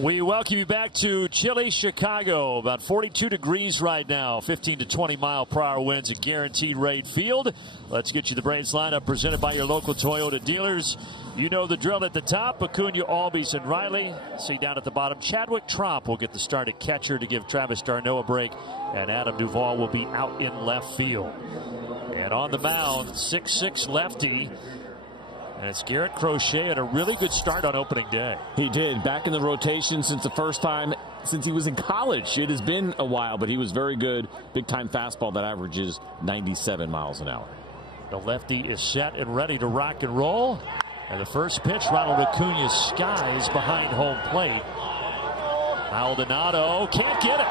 We welcome you back to chilly Chicago. About 42 degrees right now. 15 to 20 mile per hour winds at Guaranteed Rate Field. Let's get you the Braves lineup presented by your local Toyota dealers. You know the drill at the top. Acuna, Albies, and Riley. See down at the bottom, Chadwick Tromp will get the start at catcher to give Travis d'Arnaud a break. And Adam Duvall will be out in left field. And on the mound, 6'6" lefty. And it's Garrett Crochet had a really good start on opening day. He did. Back in the rotation since the first time since he was in college. It has been a while, but he was very good. Big-time fastball that averages 97 miles an hour. The lefty is set and ready to rock and roll. And the first pitch, Ronald Acuna skies behind home plate. Maldonado can't get it.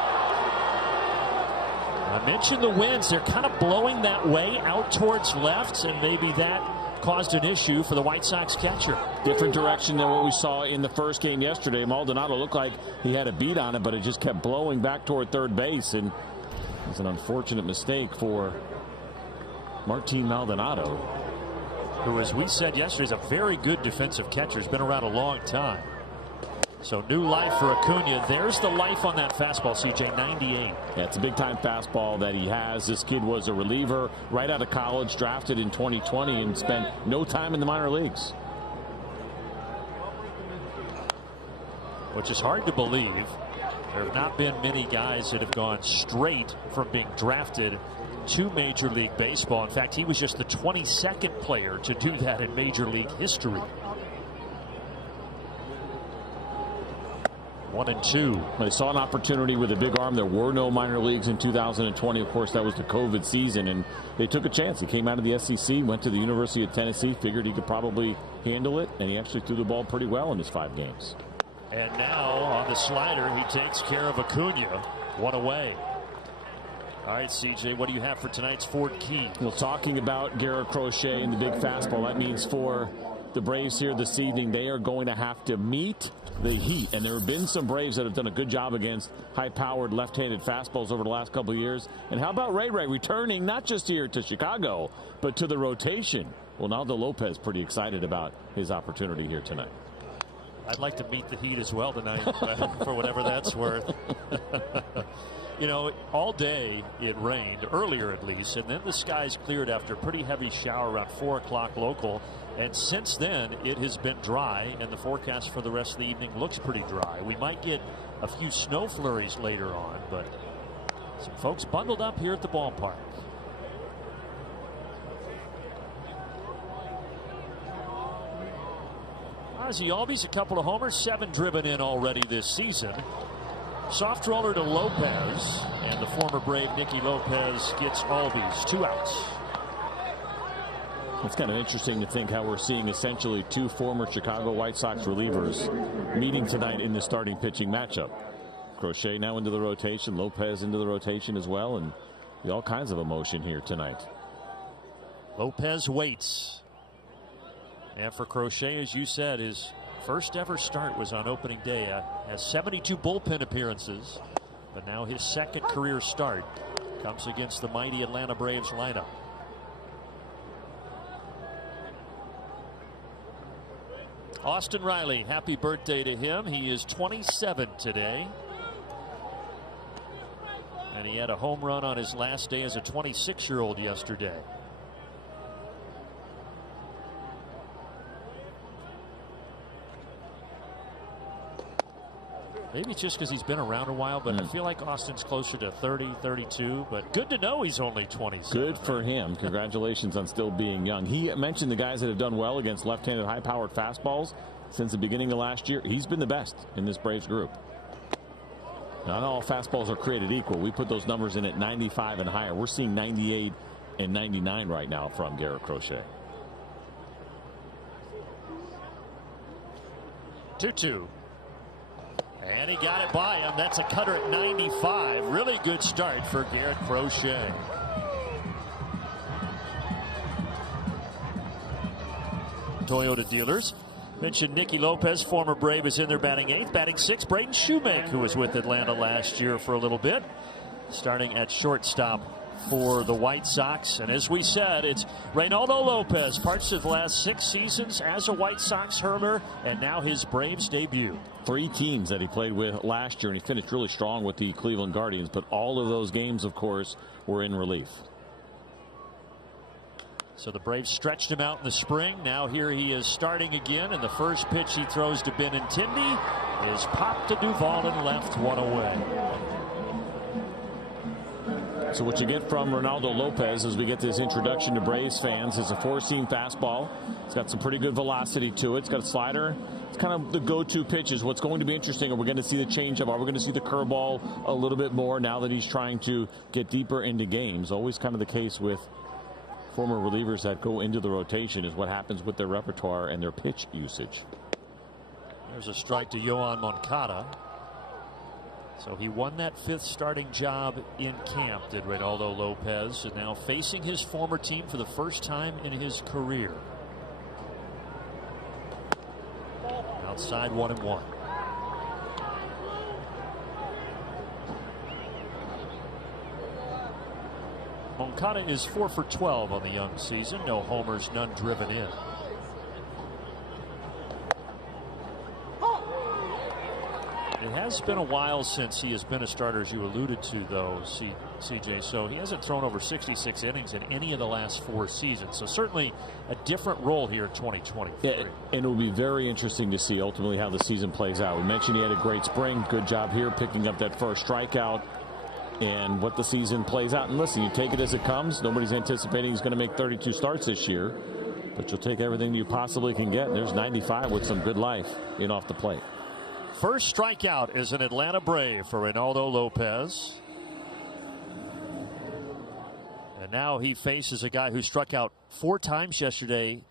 I mentioned the winds. They're kind of blowing that way out towards left, and maybe that caused an issue for the White Sox catcher. Different direction than what we saw in the first game yesterday. Maldonado looked like he had a beat on it, but it just kept blowing back toward third base, and it's an unfortunate mistake for Martin Maldonado, who, as we said yesterday, is a very good defensive catcher. He's been around a long time. So new life for Acuna. There's the life on that fastball, CJ, 98. Yeah, it's a big-time fastball that he has. This kid was a reliever right out of college, drafted in 2020, and spent no time in the minor leagues. Which is hard to believe. There have not been many guys that have gone straight from being drafted to Major League Baseball. In fact, he was just the 22nd player to do that in Major League history. 1-2. They saw an opportunity with a big arm. There were no minor leagues in 2020. Of course, that was the COVID season, and they took a chance. He came out of the SEC, went to the University of Tennessee, figured he could probably handle it, and he actually threw the ball pretty well in his 5 games. And now on the slider, he takes care of Acuna. One away. All right, CJ, what do you have for tonight's Ford Key? Well, talking about Garrett Crochet and the big fastball, that means for the Braves here this evening, they are going to have to meet the heat. And there have been some Braves that have done a good job against high-powered left-handed fastballs over the last couple of years. And how about Ray returning not just here to Chicago, but to the rotation? Ronaldo Lopez pretty excited about his opportunity here tonight. I'd like to meet the heat as well tonight, for whatever that's worth. You know, all day it rained, earlier at least, and then the skies cleared after a pretty heavy shower around 4 o'clock local. And since then, it has been dry, and the forecast for the rest of the evening looks pretty dry. We might get a few snow flurries later on, but some folks bundled up here at the ballpark. Ozzie Albies, a couple of homers, 7 driven in already this season. Soft roller to Lopez, and the former Brave Nicky Lopez gets Albies. 2 outs. It's kind of interesting to think how we're seeing essentially 2 former Chicago White Sox relievers meeting tonight in the starting pitching matchup. Crochet now into the rotation, Lopez into the rotation as well, and all kinds of emotion here tonight. Lopez waits. And for Crochet, as you said, his first ever start was on opening day. Has 72 bullpen appearances, but now his second career start comes against the mighty Atlanta Braves lineup. Austin Riley, happy birthday to him. He is 27 today. And he had a home run on his last day as a 26-year-old yesterday. Maybe it's just because he's been around a while, but I feel like Austin's closer to 30, 32. But good to know he's only 27. Good for him. Congratulations on still being young. He mentioned the guys that have done well against left-handed high-powered fastballs since the beginning of last year. He's been the best in this Braves group. Not all fastballs are created equal. We put those numbers in at 95 and higher. We're seeing 98 and 99 right now from Garrett Crochet. 2-2. And he got it by him. That's a cutter at 95. Really good start for Garrett Crochet. Toyota dealers. Mentioned Nicky Lopez, former Brave, is in there batting 8th. Batting 6th, Braden Shoemake, who was with Atlanta last year for a little bit. Starting at shortstop for the White Sox. And as we said, it's Reynaldo Lopez, parts of the last 6 seasons as a White Sox hurler, and now his Braves debut. 3 teams that he played with last year, and he finished really strong with the Cleveland Guardians, but all of those games, of course, were in relief. So the Braves stretched him out in the spring. Now here he is starting again, and the first pitch he throws to Benintendi is popped to Duvall and left 1 away. So what you get from Reynaldo Lopez as we get this introduction to Braves fans is a 4-seam fastball. It's got some pretty good velocity to it. It's got a slider. It's kind of the go-to pitches. What's going to be interesting, are we going to see the changeup? Are we going to see the curveball a little bit more now that he's trying to get deeper into games? Always kind of the case with former relievers that go into the rotation, is what happens with their repertoire and their pitch usage. There's a strike to Yoan Moncada. So he won that 5th starting job in camp, did Reynaldo Lopez, and now facing his former team for the first time in his career. Outside 1-1. Moncada is 4 for 12 on the young season. No homers, none driven in. It has been a while since he has been a starter, as you alluded to, though, CJ. So he hasn't thrown over 66 innings in any of the last 4 seasons. So certainly a different role here in 2023. Yeah, and it will be very interesting to see ultimately how the season plays out. We mentioned he had a great spring. Good job here picking up that first strikeout, and what the season plays out. And listen, you take it as it comes. Nobody's anticipating he's going to make 32 starts this year, but you'll take everything you possibly can get. There's 95 with some good life in off the plate. First strikeout is an Atlanta Brave for Reynaldo Lopez. And now he faces a guy who struck out 4 times yesterday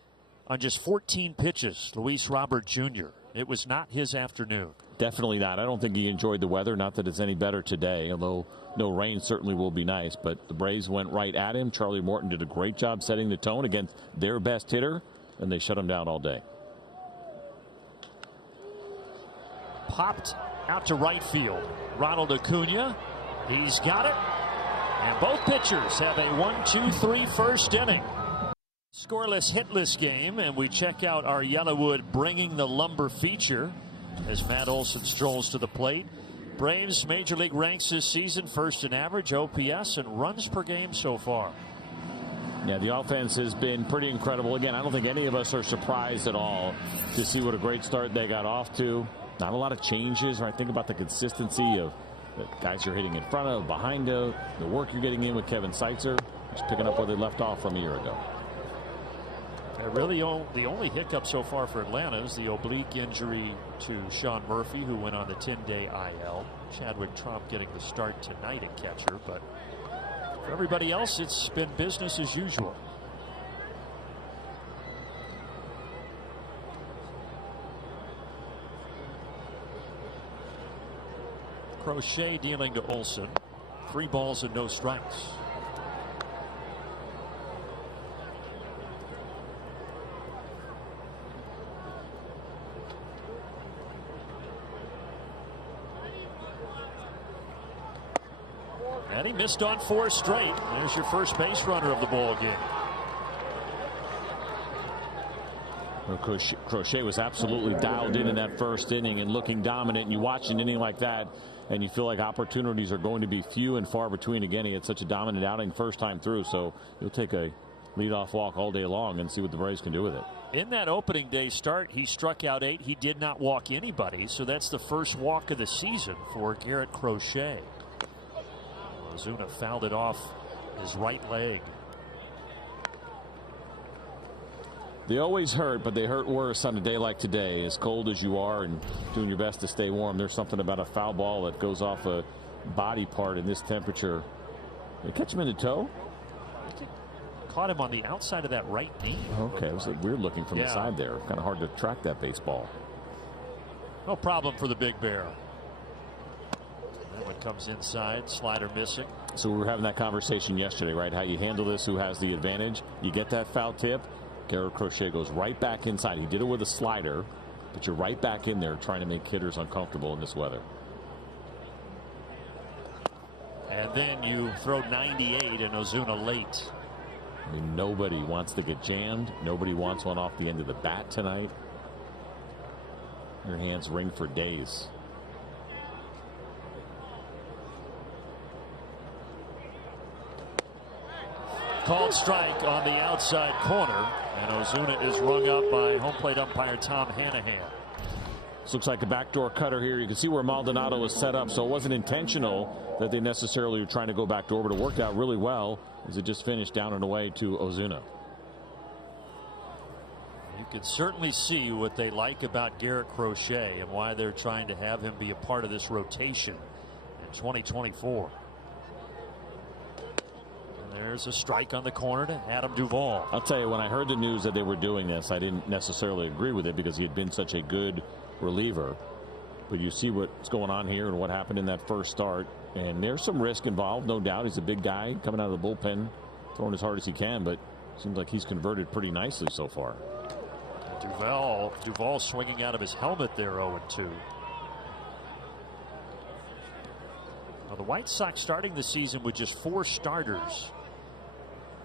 on just 14 pitches, Luis Robert Jr. It was not his afternoon. Definitely not. I don't think he enjoyed the weather. Not that it's any better today, although no rain certainly will be nice. But the Braves went right at him. Charlie Morton did a great job setting the tone against their best hitter, and they shut him down all day. Popped out to right field. Ronald Acuna, he's got it. And both pitchers have a 1-2-3 first inning. Scoreless, hitless game, and we check out our Yellowwood Bringing the Lumber feature as Matt Olson strolls to the plate. Braves Major League ranks this season first in average, OPS, and runs per game so far. Yeah, the offense has been pretty incredible. Again, I don't think any of us are surprised at all to see what a great start they got off to. Not a lot of changes. When I think about the consistency of the guys you're hitting in front of, behind of, the work you're getting in with Kevin Seitzer, just picking up where they left off from a year ago. Really, the only hiccup so far for Atlanta is the oblique injury to Sean Murphy, who went on the 10-day IL. Chadwick Trump getting the start tonight at catcher, but for everybody else, it's been business as usual. Crochet dealing to Olson. 3 balls and no strikes. And he missed on 4 straight. There's your first base runner of the ball game. Well, Crochet was absolutely dialed in that first inning and looking dominant. And you watch an inning like that, and you feel like opportunities are going to be few and far between. Again, he had such a dominant outing first time through, so you'll take a leadoff walk all day long and see what the Braves can do with it. In that opening day start, he struck out 8. He did not walk anybody, so that's the first walk of the season for Garrett Crochet. Ozuna fouled it off his right leg. They always hurt, but they hurt worse on a day like today. As cold as you are and doing your best to stay warm, there's something about a foul ball that goes off a body part in this temperature. Did they catch him in the toe? Caught him on the outside of that right knee. Okay, it was like weird looking from the side there. Kind of hard to track that baseball. No problem for the Big Bear. That one comes inside, slider missing. So we were having that conversation yesterday, right? How you handle this, who has the advantage. You get that foul tip. Garrett Crochet goes right back inside. He did it with a slider, but you're right back in there trying to make hitters uncomfortable in this weather. and then you throw 98 and Ozuna late. I mean, nobody wants to get jammed. Nobody wants one off the end of the bat tonight. Your hands ring for days. Called strike on the outside corner, and Ozuna is rung up by home plate umpire Tom Hanahan. This looks like a backdoor cutter here. You can see where Maldonado was set up, so it wasn't intentional that they necessarily were trying to go backdoor, but it worked out really well as it just finished down and away to Ozuna. You can certainly see what they like about Garrett Crochet and why they're trying to have him be a part of this rotation in 2024. There's a strike on the corner to Adam Duvall. I'll tell you, when I heard the news that they were doing this, I didn't necessarily agree with it because he had been such a good reliever. But you see what's going on here and what happened in that first start. And there's some risk involved, no doubt. He's a big guy coming out of the bullpen, throwing as hard as he can. But it seems like he's converted pretty nicely so far. Duvall swinging out of his helmet there, 0-2. Now the White Sox starting the season with just 4 starters.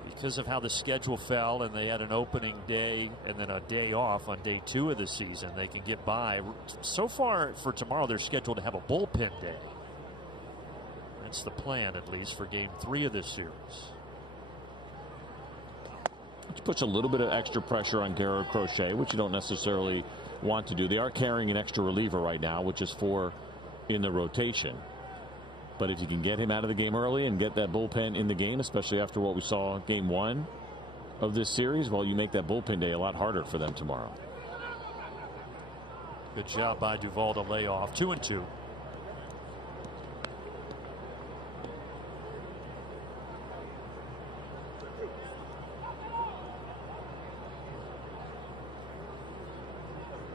Because of how the schedule fell and they had an opening day and then a day off on day 2 of the season, they can get by. So far for tomorrow, they're scheduled to have a bullpen day. That's the plan, at least, for game 3 of this series. Which puts a little bit of extra pressure on Garrett Crochet, which you don't necessarily want to do. They are carrying an extra reliever right now, which is 4 in the rotation. But if you can get him out of the game early and get that bullpen in the game, especially after what we saw game 1 of this series, well, you make that bullpen day a lot harder for them tomorrow. Good job by Duvall to lay off. 2-2.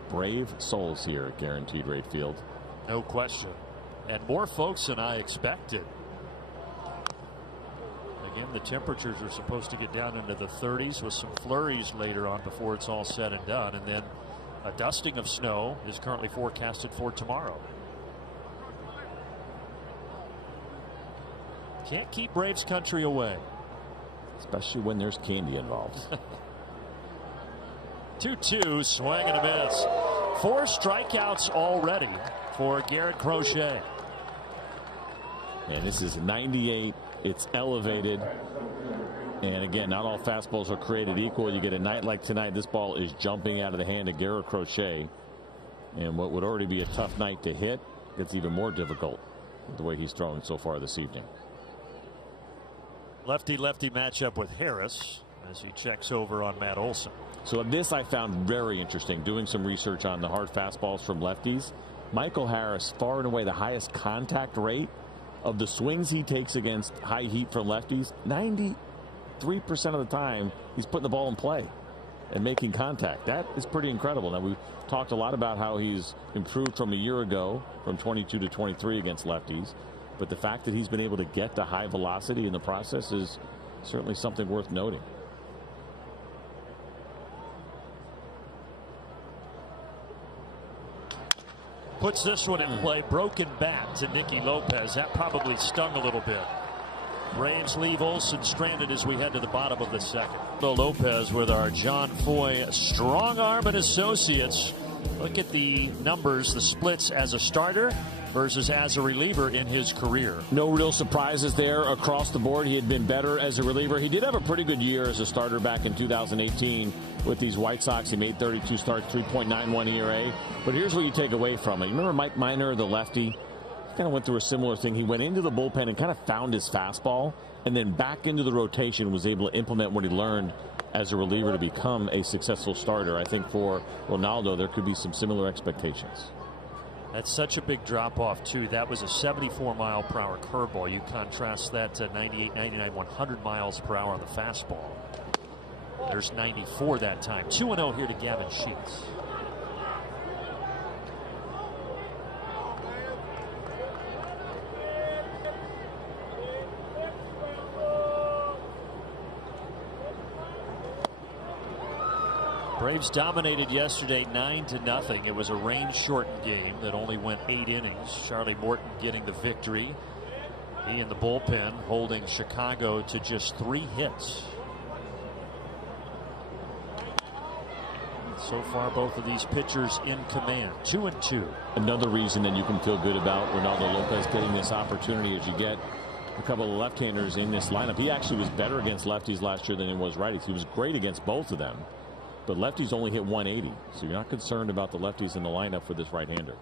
Brave souls here at Guaranteed Rate Field. No question. And more folks than I expected. Again, the temperatures are supposed to get down into the 30s with some flurries later on before it's all said and done. And then a dusting of snow is currently forecasted for tomorrow. Can't keep Braves country away. Especially when there's candy involved. 2-2, swing and a miss. 4 strikeouts already for Garrett Crochet. And this is 98. It's elevated. And again, not all fastballs are created equal. You get a night like tonight, this ball is jumping out of the hand of Garrett Crochet. And what would already be a tough night to hit gets even more difficult with the way he's throwing so far this evening. Lefty-lefty matchup with Harris as he checks over on Matt Olson. So this I found very interesting, doing some research on the hard fastballs from lefties. Michael Harris, far and away the highest contact rate of the swings he takes against high heat from lefties. 93% of the time he's putting the ball in play and making contact. That is pretty incredible. Now, we've talked a lot about how he's improved from a year ago from 22 to 23 against lefties, but the fact that he's been able to get to high velocity in the process is certainly something worth noting. Puts this one in play. Broken bat to Nicky Lopez. That probably stung a little bit. Braves leave Olson stranded as we head to the bottom of the second. Lopez with our John Foy Strong Arm and Associates. Look at the numbers, the splits as a starter versus as a reliever in his career. No real surprises there across the board. He had been better as a reliever. He did have a pretty good year as a starter back in 2018 with these White Sox. He made 32 starts, 3.91 ERA. But here's what you take away from it. You remember Mike Minor, the lefty? He kind of went through a similar thing. He went into the bullpen and kind of found his fastball, and then back into the rotation was able to implement what he learned as a reliever to become a successful starter. I think for Ronaldo, there could be some similar expectations. That's such a big drop off too. That was a 74-mile-per-hour curveball. You contrast that to 98, 99, 100 miles per hour on the fastball. There's 94 that time. 2-0 here to Gavin Sheets. Braves dominated yesterday 9-0. It was a rain-shortened game that only went 8 innings. Charlie Morton getting the victory. He in the bullpen holding Chicago to just 3 hits. So far, both of these pitchers in command, 2-2. Another reason that you can feel good about Reynaldo Lopez getting this opportunity is you get a couple of left-handers in this lineup. He actually was better against lefties last year than he was righties. He was great against both of them, but lefties only hit 180, so you're not concerned about the lefties in the lineup for this right-hander.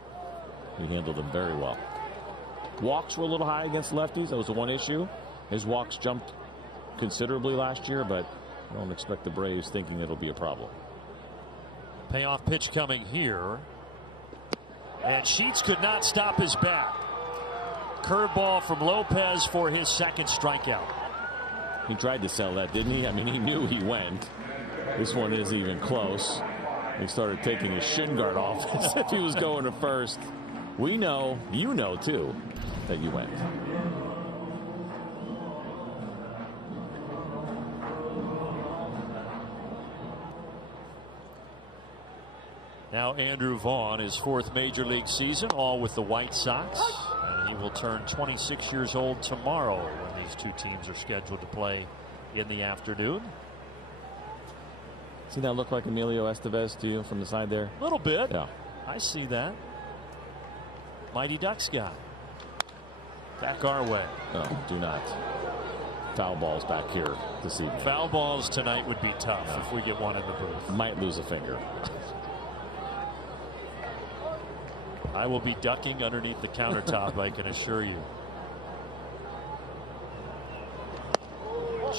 He handled them very well. Walks were a little high against lefties. That was the one issue. His walks jumped considerably last year, but I don't expect the Braves thinking it'll be a problem. Payoff pitch coming here. And Sheets could not stop his bat. Curveball from Lopez for his second strikeout. He tried to sell that, didn't he? I mean, he knew he went. This one isn't even close. He started taking his shin guard off as if he was going to first. We know, you know too, that you went. Now Andrew Vaughn, his 4th major league season, all with the White Sox. And he will turn 26 years old tomorrow when these two teams are scheduled to play in the afternoon. See that look like Emilio Estevez to you from the side there? A little bit. Yeah. I see that. Mighty Ducks guy. Back our way. Oh, do not. Foul balls back here this evening. Foul balls tonight would be tough if we get one in the booth. Might lose a finger. I will be ducking underneath the countertop, I can assure you.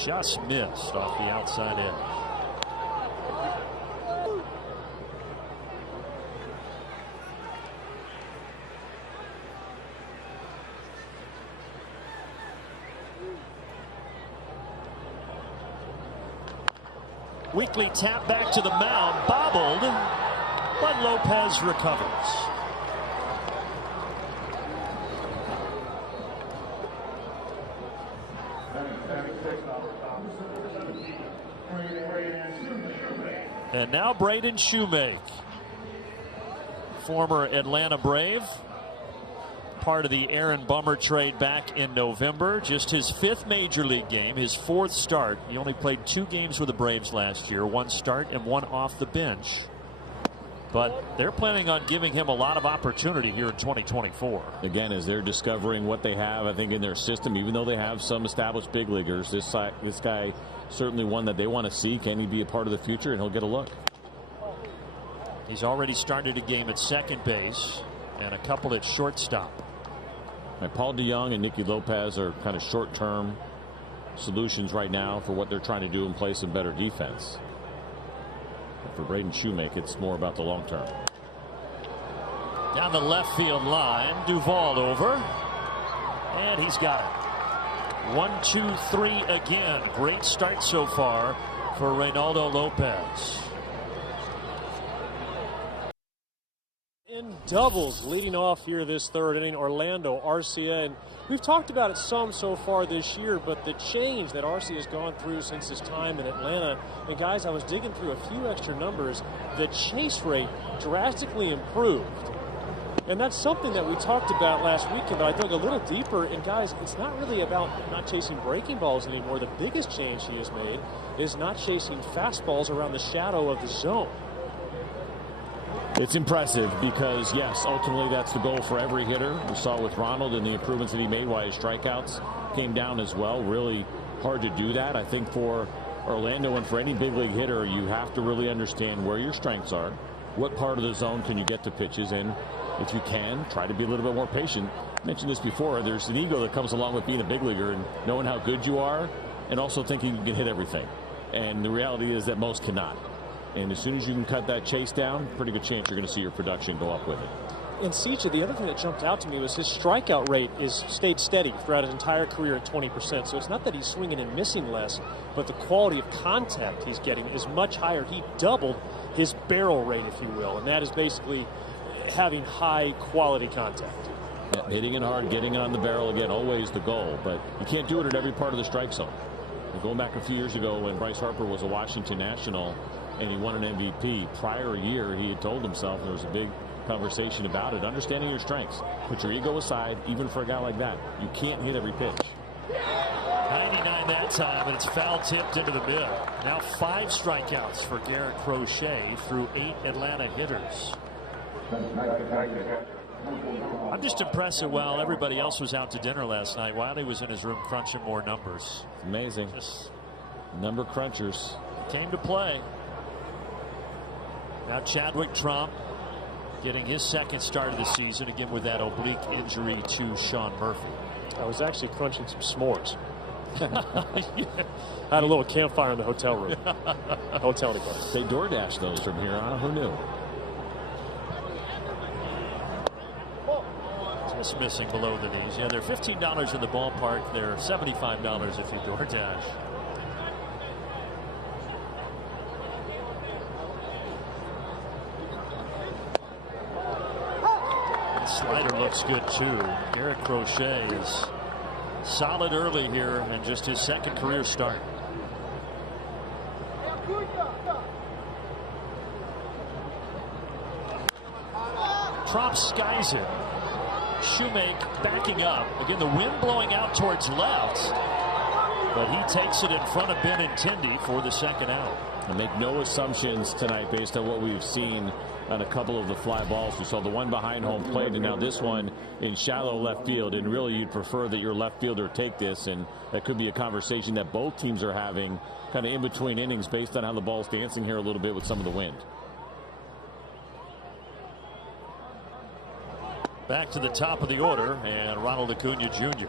Just missed off the outside edge. Weekly tap back to the mound, bobbled, but Lopez recovers. And now Braden Shoemake, former Atlanta Brave, part of the Aaron Bummer trade back in November. Just his 5th major league game, his 4th start. He only played 2 games with the Braves last year, 1 start and 1 off the bench. But they're planning on giving him a lot of opportunity here in 2024. Again, as they're discovering what they have, I think, in their system, even though they have some established big leaguers, this guy certainly one that they want to see. Can he be a part of the future? And he'll get a look. He's already started a game at second base and a couple at shortstop. And Paul DeJong and Nicky Lopez are kind of short-term solutions right now for what they're trying to do and play some better defense. But for Braden Shoemake, it's more about the long term. Down the left field line, Duvall over, and he's got it. 1, 2, 3 again. Great start so far for Reynaldo Lopez. In doubles leading off here this 3rd inning, Orlando Arcia, and we've talked about it some so far this year, but the change that Arcia has gone through since his time in Atlanta, and guys, I was digging through a few extra numbers, the chase rate drastically improved. And that's something that we talked about last weekend, but I dug a little deeper, and guys, it's not really about not chasing breaking balls anymore. The biggest change he has made is not chasing fastballs around the shadow of the zone. It's impressive because, yes, ultimately that's the goal for every hitter. We saw with Ronald and the improvements that he made while his strikeouts came down as well. Really hard to do that. I think for Orlando and for any big league hitter, you have to really understand where your strengths are. What part of the zone can you get to pitches in? If you can, try to be a little bit more patient. I mentioned this before. There's an ego that comes along with being a big leaguer and knowing how good you are and also thinking you can hit everything. And the reality is that most cannot. And as soon as you can cut that chase down, pretty good chance you're going to see your production go up with it. And CJ, the other thing that jumped out to me was his strikeout rate is stayed steady throughout his entire career at 20%. So it's not that he's swinging and missing less, but the quality of contact he's getting is much higher. He doubled his barrel rate, if you will, and that is basically having high quality contact. Yeah, hitting it hard, getting it on the barrel again, always the goal, but you can't do it at every part of the strike zone. And going back a few years ago when Bryce Harper was a Washington National, and he won an MVP. Prior year, he had told himself, there was a big conversation about it, understanding your strengths. Put your ego aside, even for a guy like that. You can't hit every pitch. 99 that time, and it's foul tipped into the mid. Now 5 strikeouts for Garrett Crochet through 8 Atlanta hitters. I'm just impressed that while everybody else was out to dinner last night, Wiley was in his room crunching more numbers. It's amazing. Just number crunchers. Came to play. Now Chadwick Trump getting his second start of the season, again with that oblique injury to Sean Murphy. I was actually crunching some s'mores. I had a little campfire in the hotel room. Hotel department. They DoorDash those from here on. Who knew? Just missing below the knees. Yeah, they're $15 in the ballpark. They're $75 if you DoorDash. Slider looks good too. Garrett Crochet is solid early here and just his second career start. Trump skies it. Shoemake backing up. Again, the wind blowing out towards left, but he takes it in front of Benintendi for the second out. And make no assumptions tonight based on what we've seen on a couple of the fly balls. We saw the one behind home plate, and now this one in shallow left field. And really, you'd prefer that your left fielder take this, and that could be a conversation that both teams are having kind of in between innings based on how the ball's dancing here a little bit with some of the wind. Back to the top of the order, and Ronald Acuna Jr.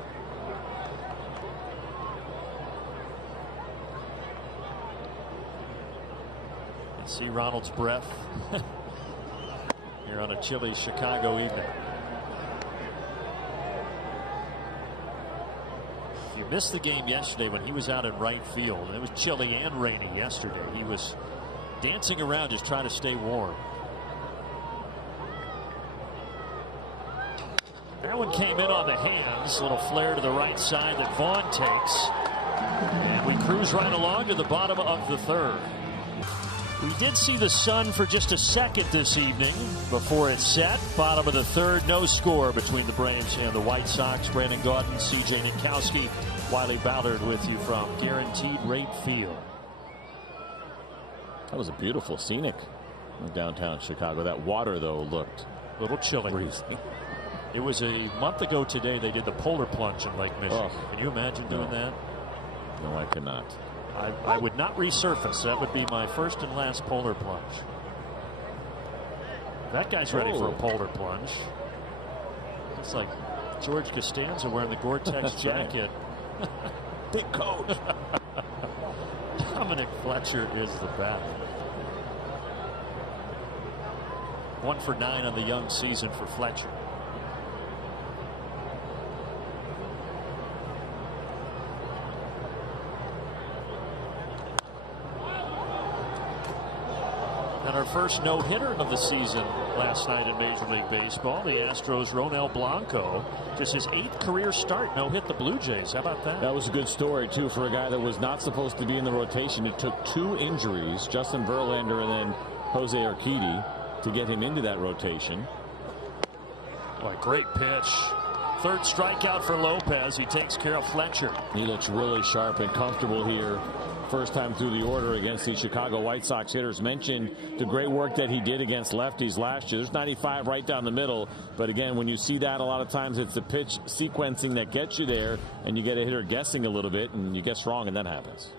See Ronald's breath here on a chilly Chicago evening. If you missed the game yesterday when he was out in right field, and it was chilly and rainy yesterday, he was dancing around just trying to stay warm. That one came in on the hands. A little flare to the right side that Vaughn takes. And we cruise right along to the bottom of the third. We did see the sun for just a second this evening before it set. Bottom of the third, no score between the Braves and the White Sox. Brandon Gaudin, C.J. Ninkowski, Wiley Ballard with you from Guaranteed Rate Field. That was a beautiful scenic downtown Chicago. That water, though, looked a little chilly. Breezy. It was a month ago today they did the polar plunge in Lake Michigan. Oh. Can you imagine doing that? No, I cannot. I would not resurface. That would be my first and last polar plunge. That guy's ready for a polar plunge. It's like George Costanza wearing the Gore-Tex jacket. Big coat. Dominic Fletcher is the bat. 1 for 9 on the young season for Fletcher. And our first no-hitter of the season last night in Major League Baseball, the Astros' Ronel Blanco, just his 8th career start, no-hit the Blue Jays. How about that? That was a good story, too, for a guy that was not supposed to be in the rotation. It took 2 injuries, Justin Verlander and then Jose Urquidy, to get him into that rotation. Boy, great pitch. 3rd strikeout for Lopez. He takes care of Fletcher. He looks really sharp and comfortable here. First time through the order against the Chicago White Sox hitters. Mentioned the great work that he did against lefties last year. There's 95 right down the middle. But again, when you see that, a lot of times it's the pitch sequencing that gets you there, and you get a hitter guessing a little bit, and you guess wrong, and that happens.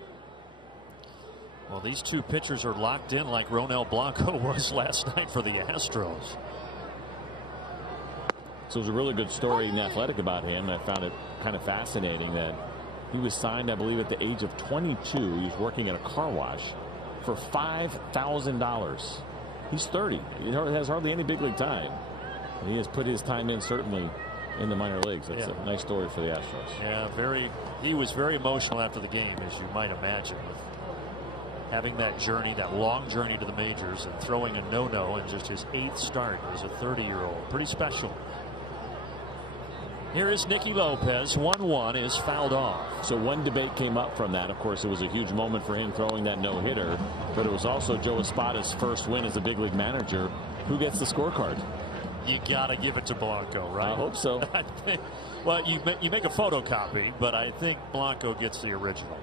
Well, these 2 pitchers are locked in like Ronel Blanco was last night for the Astros. So it was a really good story in Athletic about him. I found it kind of fascinating that he was signed, I believe, at the age of 22. He was working at a car wash for $5,000. He's 30. He has hardly any big league time. And he has put his time in, certainly, in the minor leagues. That's a nice story for the Astros. Yeah, he was very emotional after the game, as you might imagine, with having that journey, that long journey to the majors, and throwing a no-no in just his 8th start as a 30-year-old. Pretty special. Here is Nicky Lopez. 1-1 is fouled off. So one debate came up from that. Of course, it was a huge moment for him throwing that no-hitter, but it was also Joe Espada's first win as a big league manager. Who gets the scorecard? You got to give it to Blanco, right? I hope so. I think, well, you make a photocopy, but I think Blanco gets the original.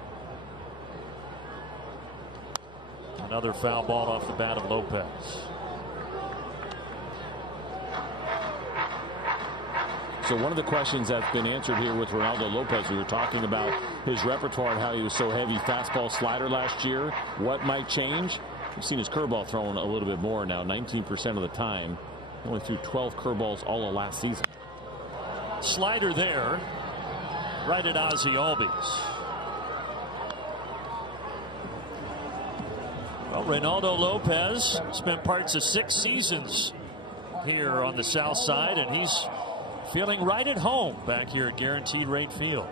Another foul ball off the bat of Lopez. So one of the questions that's been answered here with Ronaldo Lopez, we were talking about his repertoire and how he was so heavy fastball slider last year. What might change? We've seen his curveball thrown a little bit more now, 19% of the time. He only threw 12 curveballs all of last season. Slider there, right at Ozzie Albies. Well, Ronaldo Lopez spent parts of 6 seasons here on the south side, and he's feeling right at home back here at Guaranteed Rate Field.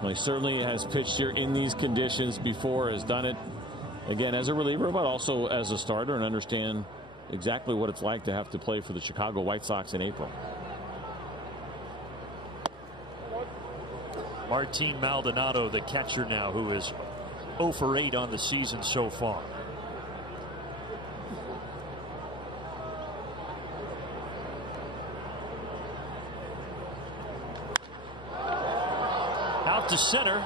Well, he certainly has pitched here in these conditions before, has done it again as a reliever, but also as a starter, and understand exactly what it's like to have to play for the Chicago White Sox in April. Martin Maldonado, the catcher now, who is 0 for 8 on the season so far. Out to center.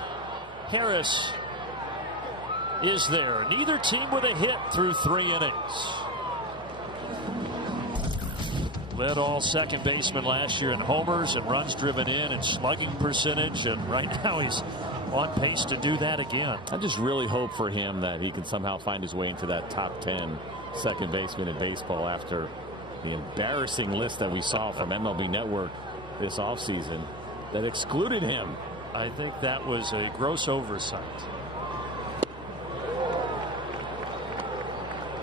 Harris is there. Neither team with a hit through 3 innings. Led all second baseman last year in homers and runs driven in and slugging percentage, and right now he's on pace to do that again. I just really hope for him that he can somehow find his way into that top 10 second baseman in baseball after the embarrassing list that we saw from MLB Network this offseason that excluded him. I think that was a gross oversight.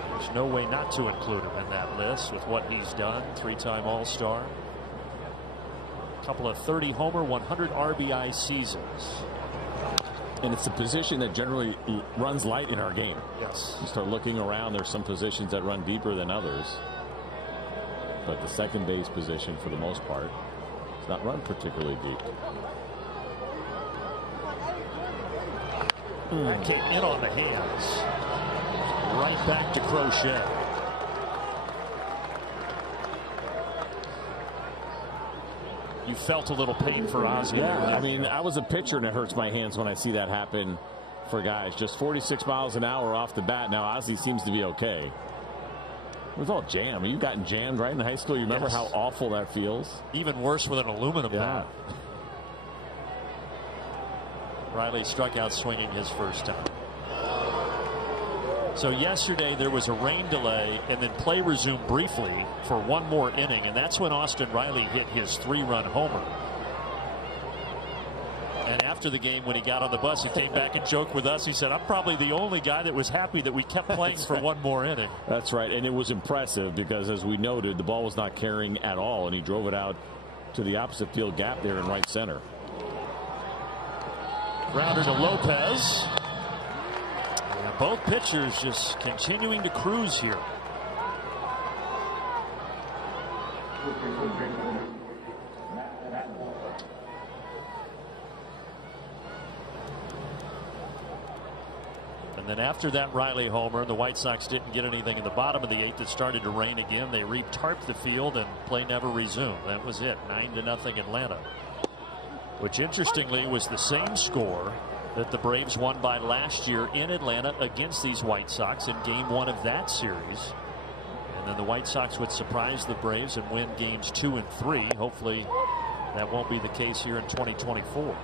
There's no way not to include him in that list with what he's done. 3-time All-Star. A couple of 30 homer, 100 RBI seasons. And it's a position that generally runs light in our game. Yes. You start looking around, there's some positions that run deeper than others. But the second base position, for the most part, does not run particularly deep. Came in on the hands. Right back to Crochet. You felt a little pain for Ozzie. Yeah, I mean, I was a pitcher and it hurts my hands when I see that happen for guys. Just 46 miles an hour off the bat. Now Ozzie seems to be okay. It was all jam. You've gotten jammed right in high school. You remember how awful that feels? Even worse with an aluminum bat. Riley struck out swinging his first time. So yesterday there was a rain delay and then play resumed briefly for one more inning, and that's when Austin Riley hit his 3-run homer. And after the game, when he got on the bus, he came back and joked with us. He said, I'm probably the only guy that was happy that we kept playing for one more inning. That's right, and it was impressive because, as we noted, the ball was not carrying at all, and he drove it out to the opposite field gap there in right center. Grounder to Lopez. And both pitchers just continuing to cruise here. And then after that Riley homer, the White Sox didn't get anything in the bottom of the 8th. It started to rain again. They re-tarped the field and play never resumed. That was it. 9-0 Atlanta. Which interestingly was the same score that the Braves won by last year in Atlanta against these White Sox in game 1 of that series. And then the White Sox would surprise the Braves and win games 2 and 3. Hopefully that won't be the case here in 2024.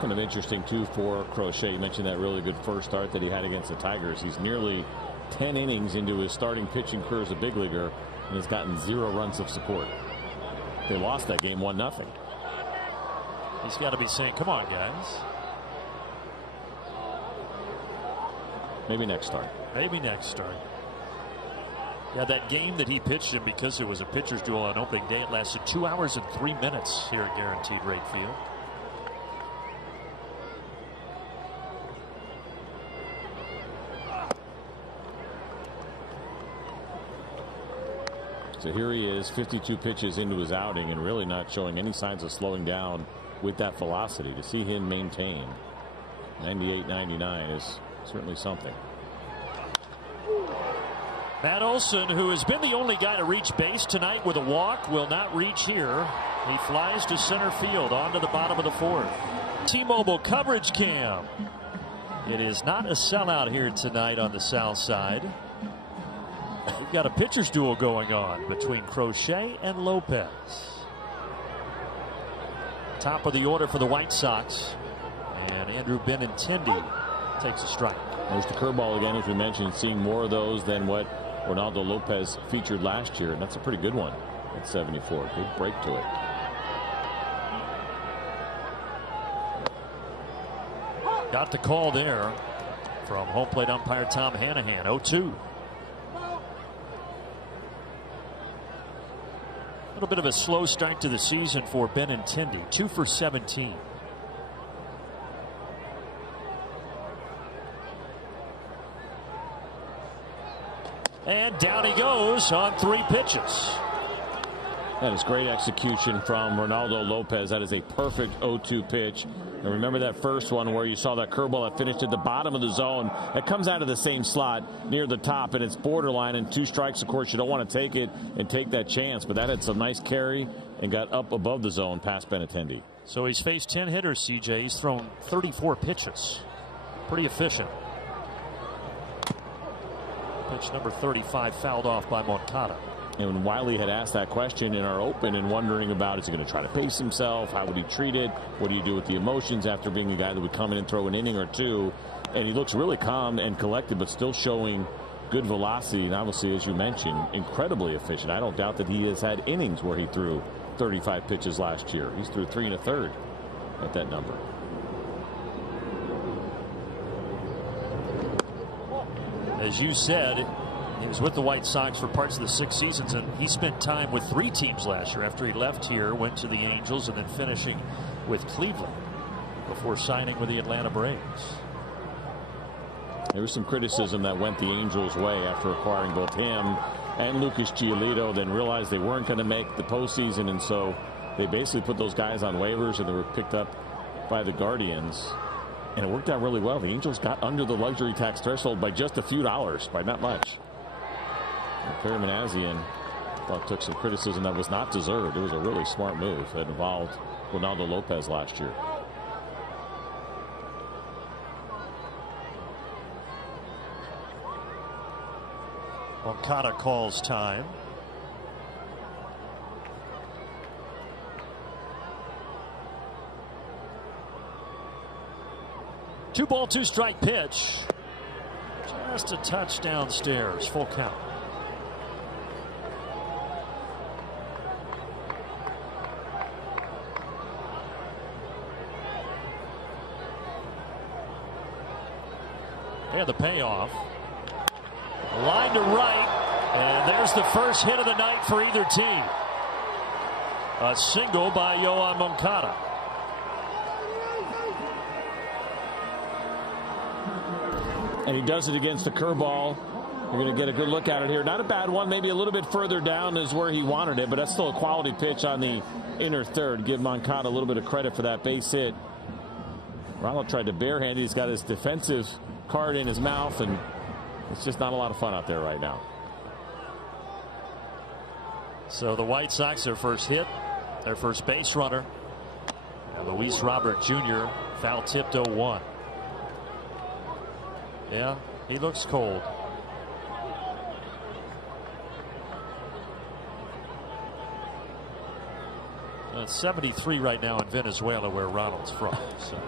Kind of interesting too for Crochet. You mentioned that really good first start that he had against the Tigers. He's nearly 10 innings into his starting pitching career as a big leaguer and has gotten 0 runs of support. They lost that game 1-0. He's got to be saying, come on, guys. Maybe next start. Maybe next start. Yeah, that game that he pitched in, because it was a pitcher's duel on opening day, it lasted 2 hours and 3 minutes here at Guaranteed Rate Field. So here he is, 52 pitches into his outing and really not showing any signs of slowing down with that velocity. To see him maintain 98, 99 is certainly something. Matt Olson, who has been the only guy to reach base tonight with a walk, will not reach here. He flies to center field onto the bottom of the fourth. T-Mobile coverage cam. It is not a sellout here tonight on the south side. We've got a pitcher's duel going on between Crochet and Lopez. Top of the order for the White Sox. And Andrew Benintendi takes a strike. There's the curveball again, as we mentioned, seeing more of those than what Ronaldo Lopez featured last year. And that's a pretty good one at 74. Good break to it. Got the call there from home plate umpire Tom Hanahan. 0-2. A little bit of a slow start to the season for Benintendi. 2 for 17. And down he goes on 3 pitches. That is great execution from Ronaldo Lopez. That is a perfect 0-2 pitch. And remember that first one where you saw that curveball that finished at the bottom of the zone. It comes out of the same slot near the top, and it's borderline. And 2 strikes, of course, you don't want to take it and take that chance. But that had some nice carry and got up above the zone past Benintendi. So he's faced 10 hitters, CJ. He's thrown 34 pitches. Pretty efficient. Pitch number 35 fouled off by Moncada. And when Wiley had asked that question in our open and wondering about, is he going to try to pace himself? How would he treat it? What do you do with the emotions after being a guy that would come in and throw an inning or two? And he looks really calm and collected, but still showing good velocity. And obviously, as you mentioned, incredibly efficient. I don't doubt that he has had innings where he threw 35 pitches last year. He's threw 3 1/3 at that number. As you said, he was with the White Sox for parts of the 6 seasons, and he spent time with 3 teams last year. After he left here, went to the Angels, and then finishing with Cleveland before signing with the Atlanta Braves. There was some criticism that went the Angels' way after acquiring both him and Lucas Giolito, then realized they weren't going to make the postseason, and so they basically put those guys on waivers, and they were picked up by the Guardians. And it worked out really well. The Angels got under the luxury tax threshold by just a few dollars, by not much. And Perry Manassian thought took some criticism that was not deserved. It was a really smart move that involved Ronaldo Lopez last year. Moncada calls time. Two ball, 2 strike pitch. Just a touch downstairs. Full count. And the payoff. Line to right. And there's the first hit of the night for either team. A single by Yoan Moncada. And he does it against the curveball. You're going to get a good look at it here. Not a bad one. Maybe a little bit further down is where he wanted it, but that's still a quality pitch on the inner third. Give Moncada a little bit of credit for that base hit. Ronald tried to barehand. He's got his defensive card in his mouth, and it's just not a lot of fun out there right now. So the White Sox, their first hit, their first base runner. Luis Robert Jr. foul tipped 0-1. Yeah, he looks cold. It's 73 right now in Venezuela, where Ronald's from. So.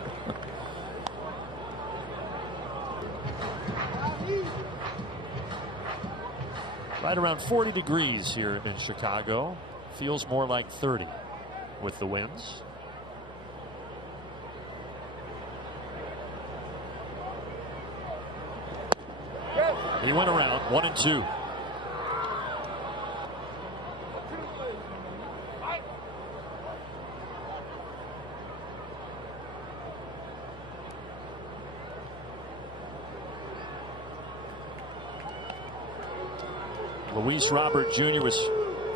Right around 40 degrees here in Chicago. Feels more like 30 with the winds. He went around 1-2. Luis Robert Jr. was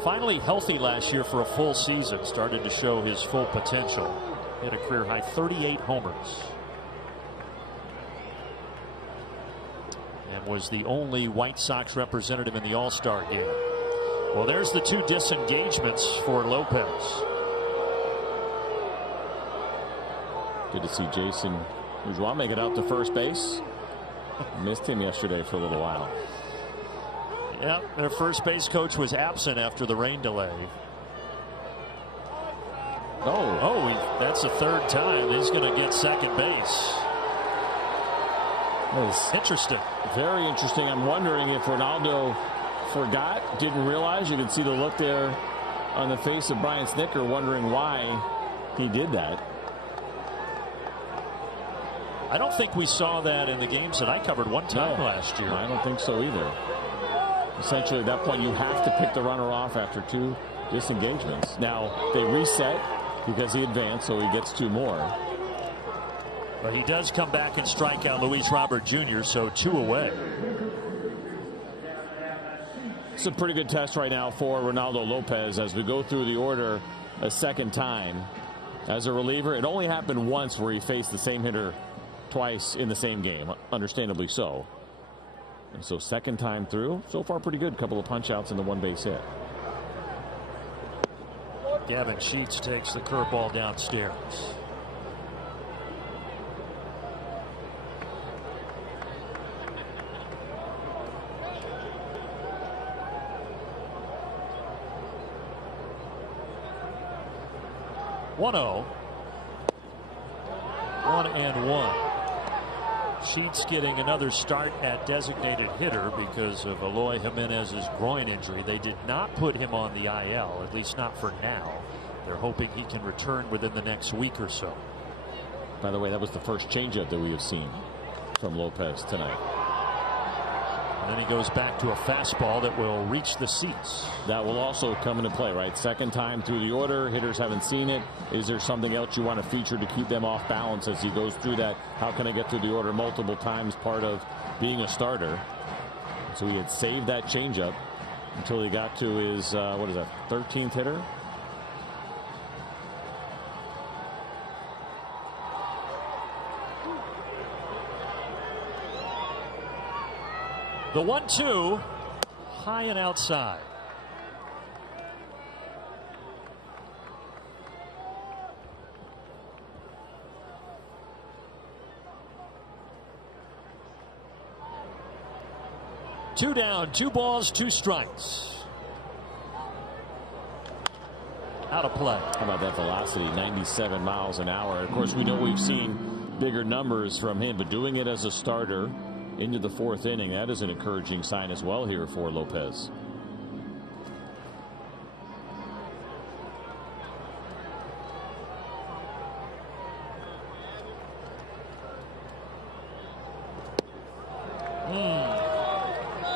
Finally healthy last year for a full season. Started to show his full potential. Hit a career high 38 homers. And was the only White Sox representative in the All-Star game. Well, there's the two disengagements for Lopez. Good to see Jason Bourgeois make it out to first base. Missed him yesterday for a little while. Yeah, their first base coach was absent after the rain delay. That's the third time he's going to get second base. Interesting. Very interesting. I'm wondering if Ronaldo forgot, didn't realize. You can see the look there on the face of Brian Snitker, wondering why he did that. I don't think we saw that in the games that I covered one time last year. I don't think so either. Essentially, at that point, you have to pick the runner off after two disengagements. Now, they reset because he advanced, so he gets two more. But he does come back and strike out Luis Robert Jr., so 2 away. It's a pretty good test right now for Ronaldo Lopez as we go through the order a second time. As a reliever, it only happened once where he faced the same hitter twice in the same game, understandably so. And so second time through, so far pretty good. Couple of punch outs and the one base hit. Gavin Sheets takes the curveball downstairs. (1-0). 1-1. Sheets getting another start at designated hitter because of Eloy Jimenez's groin injury. They did not put him on the IL, at least not for now. They're hoping he can return within the next week or so. By the way, that was the first changeup that we have seen from Lopez tonight. And then he goes back to a fastball that will reach the seats. That will also come into play, right? Second time through the order. Hitters haven't seen it. Is there something else you want to feature to keep them off balance as he goes through that? How can I get through the order multiple times? Part of being a starter. So he had saved that changeup until he got to his, 13th hitter? The 1-2, high and outside. Two down, 2 balls, 2 strikes. Out of play. How about that velocity? 97 miles an hour. Of course, we know we've seen bigger numbers from him, but doing it as a starter into the 4th inning, that is an encouraging sign as well here for Lopez.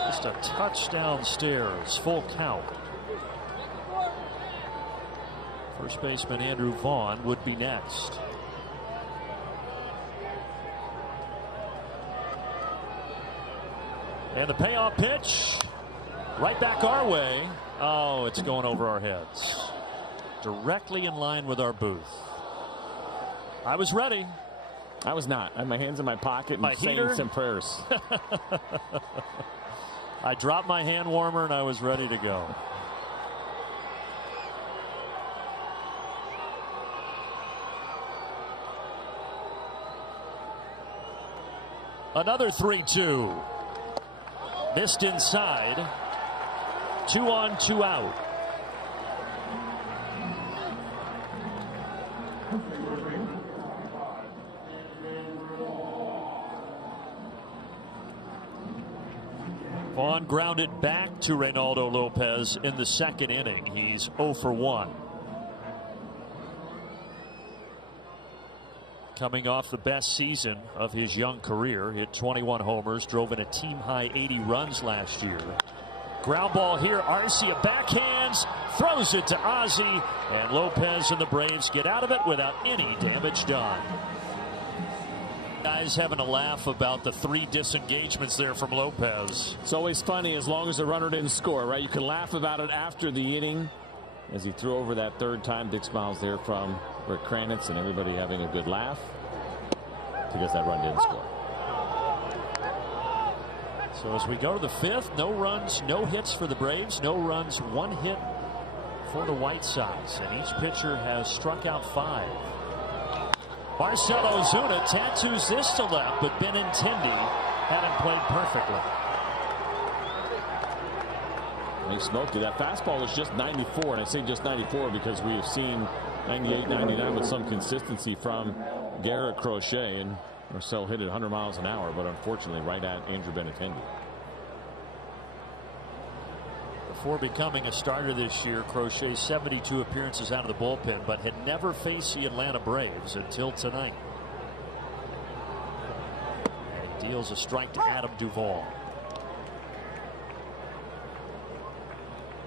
Just a touch downstairs, full count. First baseman Andrew Vaughn would be next. And the payoff pitch right back our way. Oh, it's going over our heads. Directly in line with our booth. I was ready. I was not. I had my hands in my pocket and saying some prayers. I dropped my hand warmer and I was ready to go. Another 3-2. Missed inside. 2 on, 2 out. Vaughn grounded back to Reynaldo Lopez in the 2nd inning. He's 0 for 1. Coming off the best season of his young career, hit 21 homers, drove in a team-high 80 runs last year. Ground ball here, Arcia backhands, throws it to Ozzie, and Lopez and the Braves get out of it without any damage done. Guys having a laugh about the 3 disengagements there from Lopez. It's always funny as long as the runner didn't score, right? You can laugh about it after the inning as he threw over that 3rd time. Dick smiles there from Rick Kranitz and everybody having a good laugh because that run didn't score. So as we go to the 5th, no runs, no hits for the Braves, no runs, 1 hit for the White Sox, and each pitcher has struck out 5. Marcell Ozuna tattoos this to left, but Benintendi had him played perfectly. He smoked it. That fastball was just 94, and I say just 94 because we have seen 98, 99 with some consistency from Garrett Crochet, and Marcell hit it 100 miles an hour, but unfortunately right at Andrew Benintendi. Before becoming a starter this year, Crochet 72 appearances out of the bullpen, but had never faced the Atlanta Braves until tonight. And he deals a strike to Adam Duvall.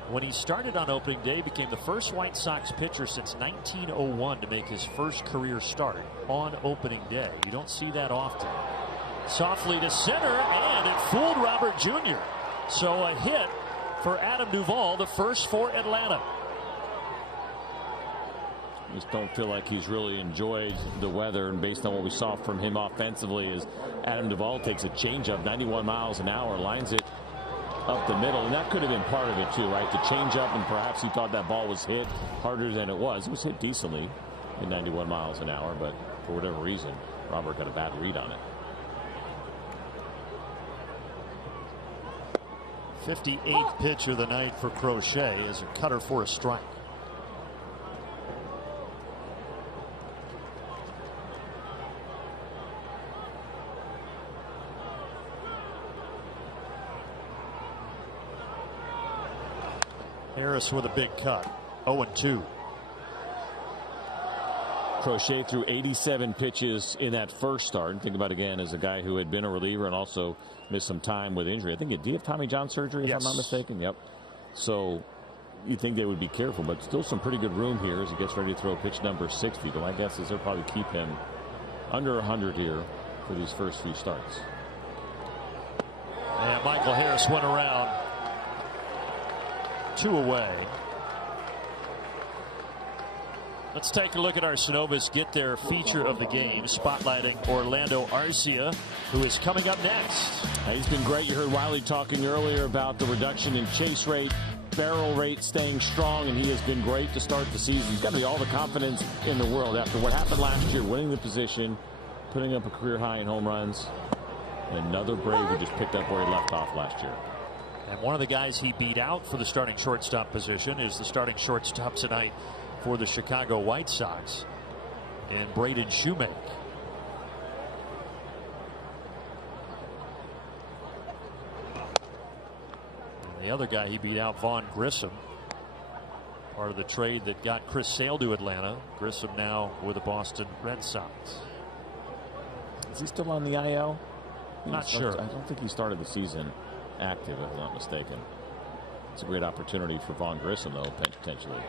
When he started on opening day, he became the first White Sox pitcher since 1901 to make his first career start on opening day. You don't see that often. Softly to center, and it fooled Robert Jr. So a hit for Adam Duvall, the first for Atlanta. Just don't feel like he's really enjoyed the weather, and based on what we saw from him offensively, as Adam Duvall takes a changeup 91 miles an hour, lines it up the middle, and that could have been part of it too, right? The changeup, and perhaps he thought that ball was hit harder than it was. It was hit decently at 91 miles an hour, but for whatever reason, Robert got a bad read on it. 58th pitch of the night for Crochet is a cutter for a strike. Harris with a big cut. 0-2. Crochet threw 87 pitches in that first start. And think about, again, as a guy who had been a reliever and also missed some time with injury. I think did he have Tommy John surgery, if yes. I'm not mistaken? Yep. So you think they would be careful, but still some pretty good room here as he gets ready to throw pitch number 60. But my guess is they'll probably keep him under 100 here for these first few starts. And Michael Harris went around. 2 away. Let's take a look at our Synovus Get There feature of the game, spotlighting Orlando Arcia, who is coming up next. He's been great. You heard Wiley talking earlier about the reduction in chase rate, barrel rate staying strong, and he has been great to start the season. He's got to be all the confidence in the world after what happened last year, winning the position, putting up a career high in home runs. And another Brave who just picked up where he left off last year. And one of the guys he beat out for the starting shortstop position is the starting shortstop tonight for the Chicago White Sox in Braden Shoemake. And the other guy he beat out, Vaughn Grissom, part of the trade that got Chris Sale to Atlanta. Grissom now with the Boston Red Sox. Is he still on the IL? Not sure. I don't think he started the season active, if I'm not mistaken. It's a great opportunity for Vaughn Grissom, though, potentially.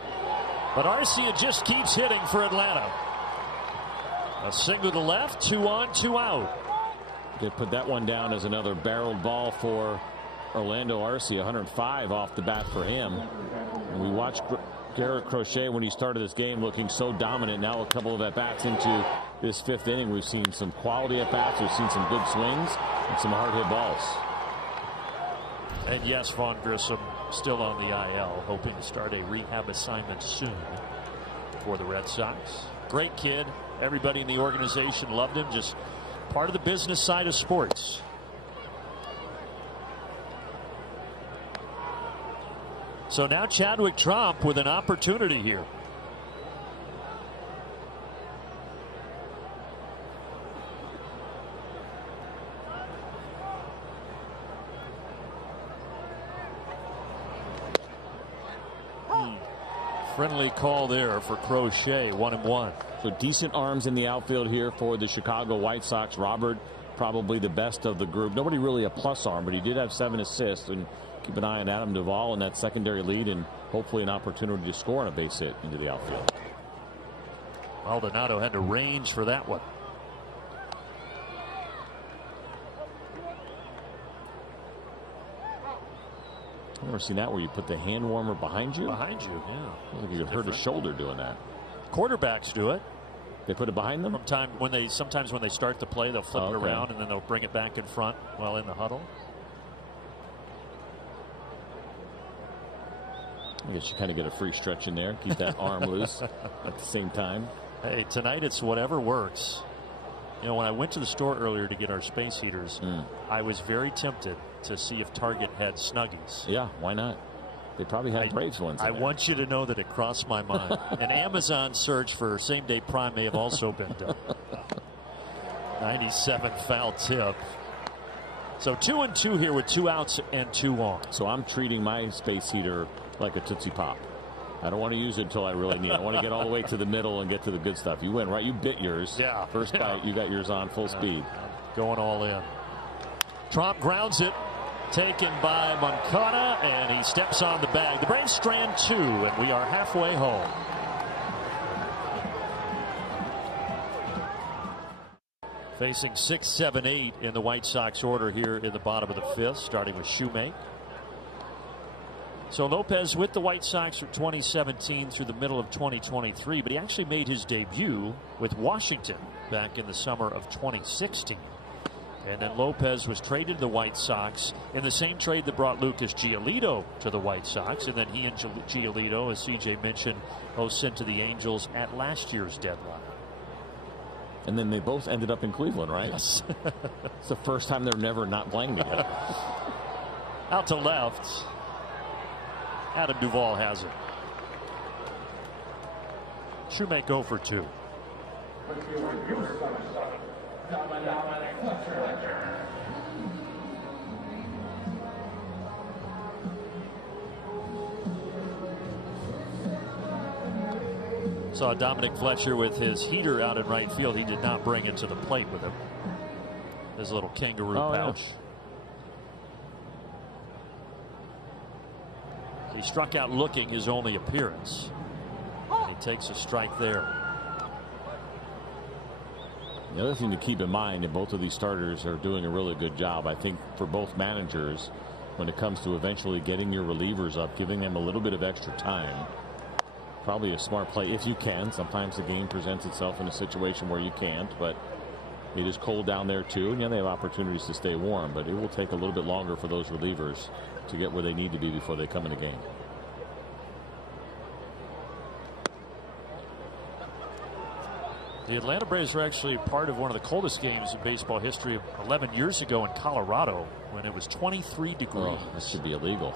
But Arcia just keeps hitting for Atlanta. A single to left, 2 on, 2 out. They put that one down as another barreled ball for Orlando Arcia. 105 off the bat for him. And we watched Garrett Crochet when he started this game looking so dominant. Now a couple of at-bats into this 5th inning. We've seen some quality at-bats. We've seen some good swings and some hard-hit balls. And yes, Vaughn Grissom still on the IL, hoping to start a rehab assignment soon for the Red Sox. Great kid. Everybody in the organization loved him. Just part of the business side of sports. So now Chadwick Tromp with an opportunity here. Friendly call there for Crochet, 1-1. So decent arms in the outfield here for the Chicago White Sox. Robert, probably the best of the group. Nobody really a plus arm, but he did have 7 assists. And keep an eye on Adam Duvall in that secondary lead, and hopefully an opportunity to score on a base hit into the outfield. Maldonado had to range for that one. Never seen that where you put the hand warmer behind you. Behind you, yeah. Looks like you could hurt his shoulder doing that. Quarterbacks do it. They put it behind them? Sometimes when they start the play, they'll flip it around and then they'll bring it back in front while in the huddle. I guess you kind of get a free stretch in there. Keep that arm loose at the same time. Hey, tonight it's whatever works. You know, when I went to the store earlier to get our space heaters, I was very tempted to see if Target had Snuggies. Yeah, why not? They probably had Braves ones. I want you to know that it crossed my mind. An Amazon search for same-day Prime may have also been done. 97 foul tip. So 2-2 here with 2 outs and 2 on. So I'm treating my space heater like a Tootsie Pop. I don't want to use it until I really need it. I want to get all the way to the middle and get to the good stuff. You win, right? You bit yours. Yeah. First bite, you got yours on full speed. Going all in. Tromp grounds it. Taken by Moncada, and he steps on the bag. The Braves strand 2, and we are halfway home. Facing 6, 7, 8 in the White Sox order here in the bottom of the 5th, starting with Shoemake. So Lopez with the White Sox from 2017 through the middle of 2023, but he actually made his debut with Washington back in the summer of 2016. And then Lopez was traded to the White Sox in the same trade that brought Lucas Giolito to the White Sox. And then he and Giolito, as CJ mentioned, both sent to the Angels at last year's deadline. And then they both ended up in Cleveland, right? Yes. It's the first time they're never not playing together. Out to left. Adam Duvall has it. Shoemake 0 for 2. Saw Dominic Fletcher with his heater out in right field. He did not bring it to the plate with him. His little kangaroo pouch. Yeah. He struck out looking his only appearance. He takes a strike there. The other thing to keep in mind, and both of these starters are doing a really good job, I think, for both managers when it comes to eventually getting your relievers up, giving them a little bit of extra time. Probably a smart play if you can. Sometimes the game presents itself in a situation where you can't, but it is cold down there too, and yeah, they have opportunities to stay warm, but it will take a little bit longer for those relievers to get where they need to be before they come in the game. The Atlanta Braves were actually part of one of the coldest games in baseball history 11 years ago in Colorado when it was 23 degrees. Oh, that should be illegal.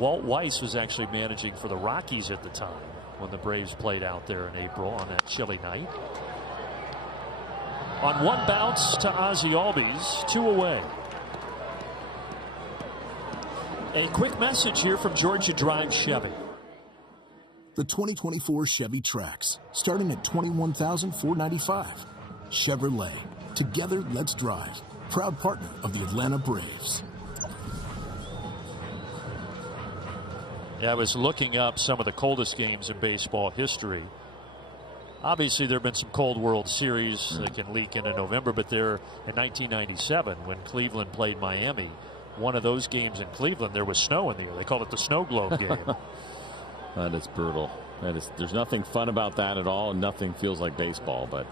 Walt Weiss was actually managing for the Rockies at the time when the Braves played out there in April on that chilly night. On one bounce to Ozzie Albies, 2 away. A quick message here from Georgia Drive Chevy. The 2024 Chevy Trax, starting at $21,495. Chevrolet, together let's drive. Proud partner of the Atlanta Braves. Yeah, I was looking up some of the coldest games in baseball history. Obviously, there have been some cold World Series that can leak into November, but there in 1997 when Cleveland played Miami, one of those games in Cleveland, there was snow in the air. They called it the snow globe game. That is brutal. There's nothing fun about that at all, and nothing feels like baseball, but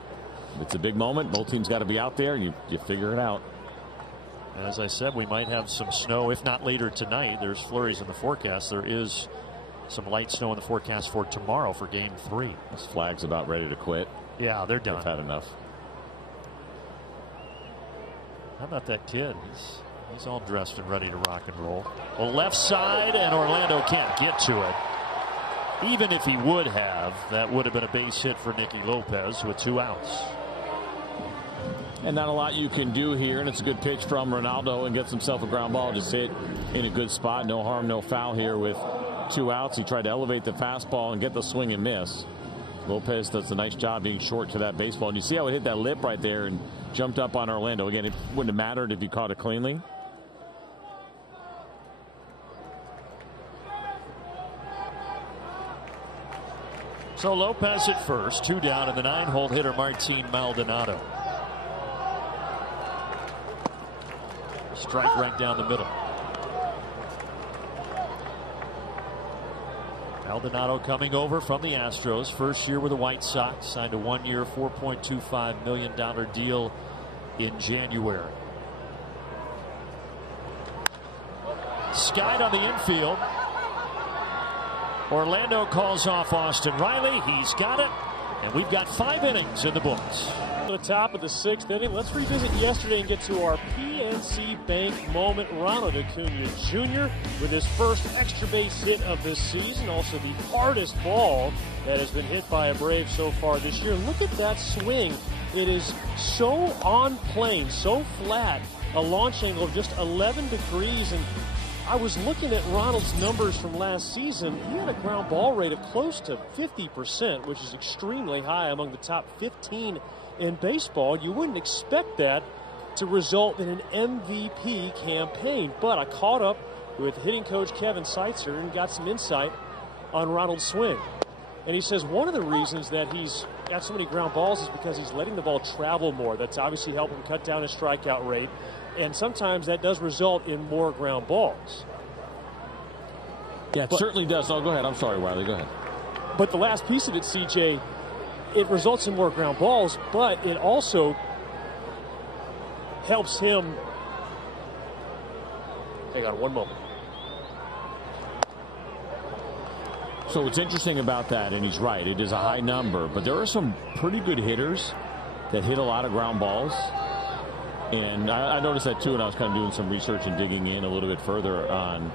it's a big moment. Both teams got to be out there, and you figure it out. And as I said, we might have some snow, if not later tonight. There's flurries in the forecast. There is some light snow in the forecast for tomorrow for Game 3. This flag's about ready to quit. Yeah, they're done. They've had enough. How about that kid? He's all dressed and ready to rock and roll. Well, left side, and Orlando can't get to it. Even if he would have, that would have been a base hit for Nicky Lopez with 2 outs. And not a lot you can do here, and it's a good pitch from Ronaldo and gets himself a ground ball. Just hit in a good spot. No harm, no foul here with 2 outs. He tried to elevate the fastball and get the swing and miss. Lopez does a nice job being short to that baseball. And you see how it hit that lip right there and jumped up on Orlando. Again, it wouldn't have mattered if he caught it cleanly. So Lopez at first, 2 down, and the 9-hole hitter Martin Maldonado. Strike right down the middle. Maldonado coming over from the Astros. First year with the White Sox. Signed a 1-year, $4.25 million deal in January. Skied on the infield. Orlando calls off Austin Riley. He's got it. And we've got 5 innings in the books. To the top of the 6th inning, let's revisit yesterday and get to our PNC Bank moment. Ronald Acuna Jr. with his first extra base hit of this season. Also the hardest ball that has been hit by a Brave so far this year. Look at that swing. It is so on plane, so flat. A launch angle of just 11 degrees. And I was looking at Ronald's numbers from last season. He had a ground ball rate of close to 50%, which is extremely high, among the top 15 in baseball. You wouldn't expect that to result in an MVP campaign. But I caught up with hitting coach Kevin Seitzer and got some insight on Ronald's swing. And he says one of the reasons that he's got so many ground balls is because he's letting the ball travel more. That's obviously helping him cut down his strikeout rate. And sometimes that does result in more ground balls. Yeah, it certainly does. Oh, go ahead. I'm sorry, Wiley. Go ahead. But the last piece of it, CJ, it results in more ground balls, but it also helps him. Hang on one moment. So what's interesting about that, and he's right, it is a high number, but there are some pretty good hitters that hit a lot of ground balls. And I noticed that too, and I was kind of doing some research and digging in a little bit further on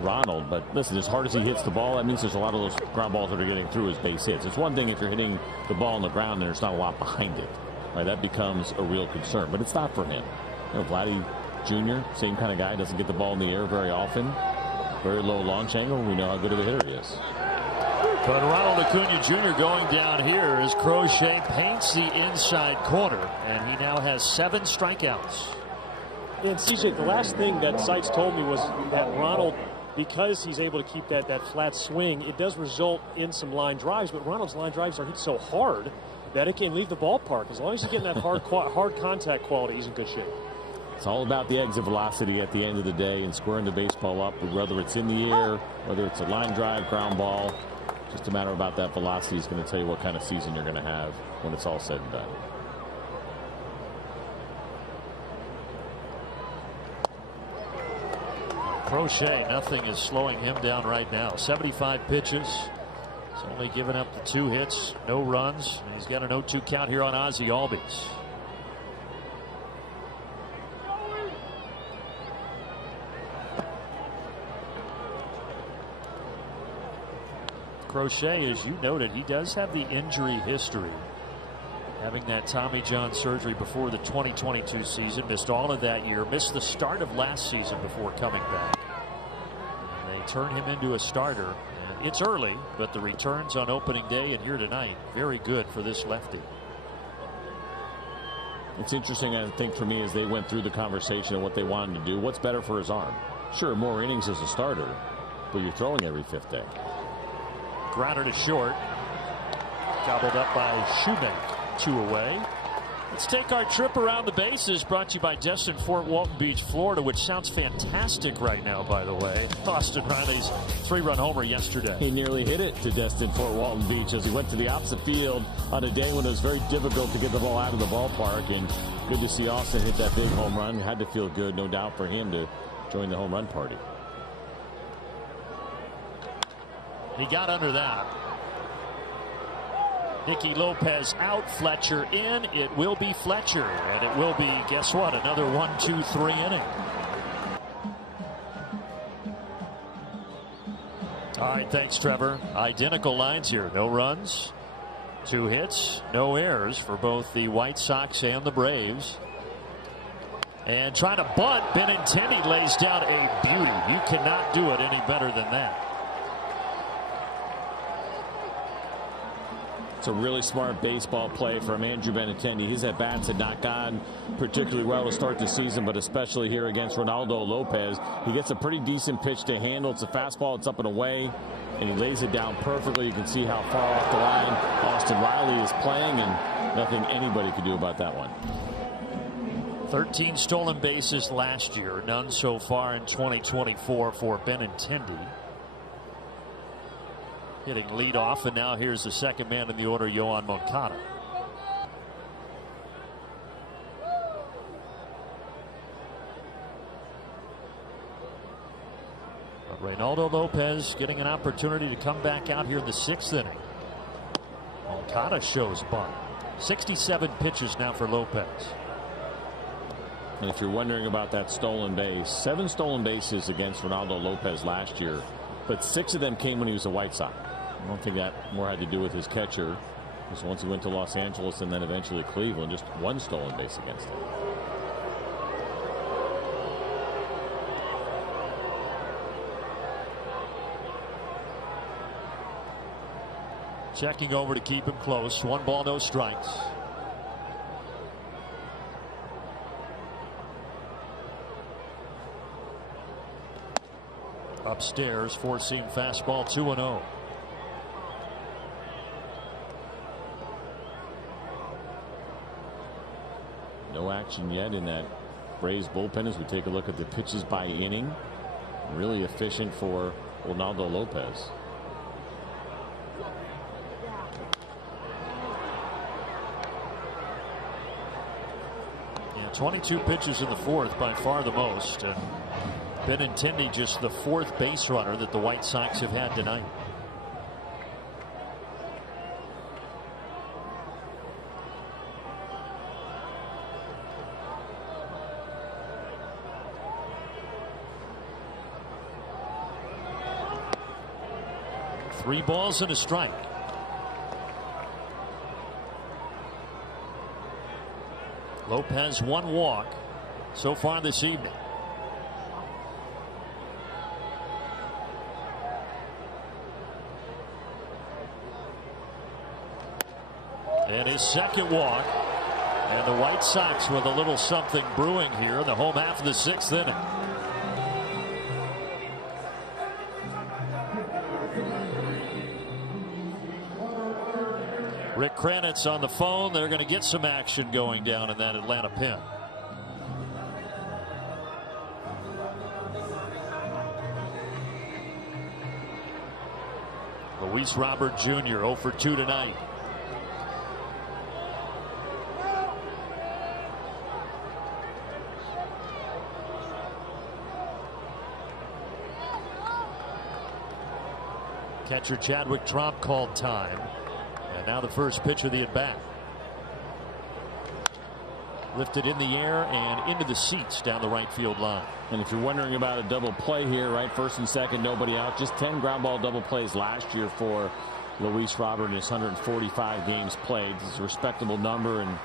Ronald. But listen, as hard as he hits the ball, that means there's a lot of those ground balls that are getting through his base hits. It's one thing if you're hitting the ball on the ground and there's not a lot behind it. Right? That becomes a real concern. But it's not for him. You know, Vladdy Jr., same kind of guy, doesn't get the ball in the air very often. Very low launch angle. We know how good of a hitter he is. But Ronald Acuna Jr. going down here as Crochet paints the inside corner, and he now has 7 strikeouts. And CJ, the last thing that Seitz told me was that Ronald, because he's able to keep that flat swing, it does result in some line drives, but Ronald's line drives are hit so hard that it can leave the ballpark. As long as he's getting that hard contact quality, he's in good shape. It's all about the exit velocity at the end of the day and squaring the baseball up, whether it's in the air, whether it's a line drive, ground ball. Just a matter about that velocity is going to tell you what kind of season you're going to have when it's all said and done. Crochet, nothing is slowing him down right now. 75 pitches. He's only given up the 2 hits, no runs. And he's got an 0-2 count here on Ozzie Albies. Crochet, as you noted, he does have the injury history. Having that Tommy John surgery before the 2022 season, missed all of that year, missed the start of last season before coming back. And they turn him into a starter. And it's early, but the returns on opening day and here tonight, very good for this lefty. It's interesting, I think, for me, as they went through the conversation of what they wanted to do. What's better for his arm? Sure, more innings as a starter, but you're throwing every 5th day. Grounded to short. Gobbled up by Shoemaker. 2 away. Let's take our trip around the bases, brought to you by Destin Fort Walton Beach, Florida, which sounds fantastic right now, by the way. Austin Riley's 3-run homer yesterday. He nearly hit it to Destin Fort Walton Beach as he went to the opposite field on a day when it was very difficult to get the ball out of the ballpark. And good to see Austin hit that big home run. Had to feel good, no doubt, for him to join the home run party. He got under that. Nicky Lopez out, Fletcher in. It will be Fletcher, and it will be, guess what, another 1-2-3 inning. All right, thanks, Trevor. Identical lines here. No runs, 2 hits, no errors for both the White Sox and the Braves. And trying to bunt, Benintendi lays down a beauty. You cannot do it any better than that. It's a really smart baseball play from Andrew Benintendi. His at-bats had not gone particularly well to start the season, but especially here against Ronaldo Lopez. He gets a pretty decent pitch to handle. It's a fastball. It's up and away, and he lays it down perfectly. You can see how far off the line Austin Riley is playing, and nothing anybody could do about that one. 13 stolen bases last year, none so far in 2024 for Benintendi. hitting leadoff, and now here's the second man in the order, Yoan Moncada. Reynaldo Lopez getting an opportunity to come back out here in the 6th inning. Moncada shows bunt. 67 pitches now for Lopez. And if you're wondering about that stolen base, 7 stolen bases against Reynaldo Lopez last year, but 6 of them came when he was a White Sox. I don't think that more had to do with his catcher, because once he went to Los Angeles and then eventually Cleveland, just 1 stolen base against him. Checking over to keep him close. 1 ball, no strikes. Upstairs, 4-seam fastball, 2-0. No action yet in that Braves bullpen as we take a look at the pitches by inning. Really efficient for Reynaldo Lopez. 22 pitches in the 4th, by far the most. And Benintendi just the 4th base runner that the White Sox have had tonight. Three balls and a strike. Lopez 1 walk so far this evening. And his 2nd walk. And the White Sox with a little something brewing here in the home half of the 6th inning. Rick Kranitz on the phone. They're going to get some action going down in that Atlanta pen. Luis Robert Jr. 0 for 2 tonight. Catcher Chadwick Tromp called time. And now the first pitch of the at-bat. Lifted in the air and into the seats down the right field line. And if you're wondering about a double play here, right, 1st and 2nd, nobody out. Just 10 ground ball double plays last year for Luis Robert in his 145 games played. It's a respectable number, and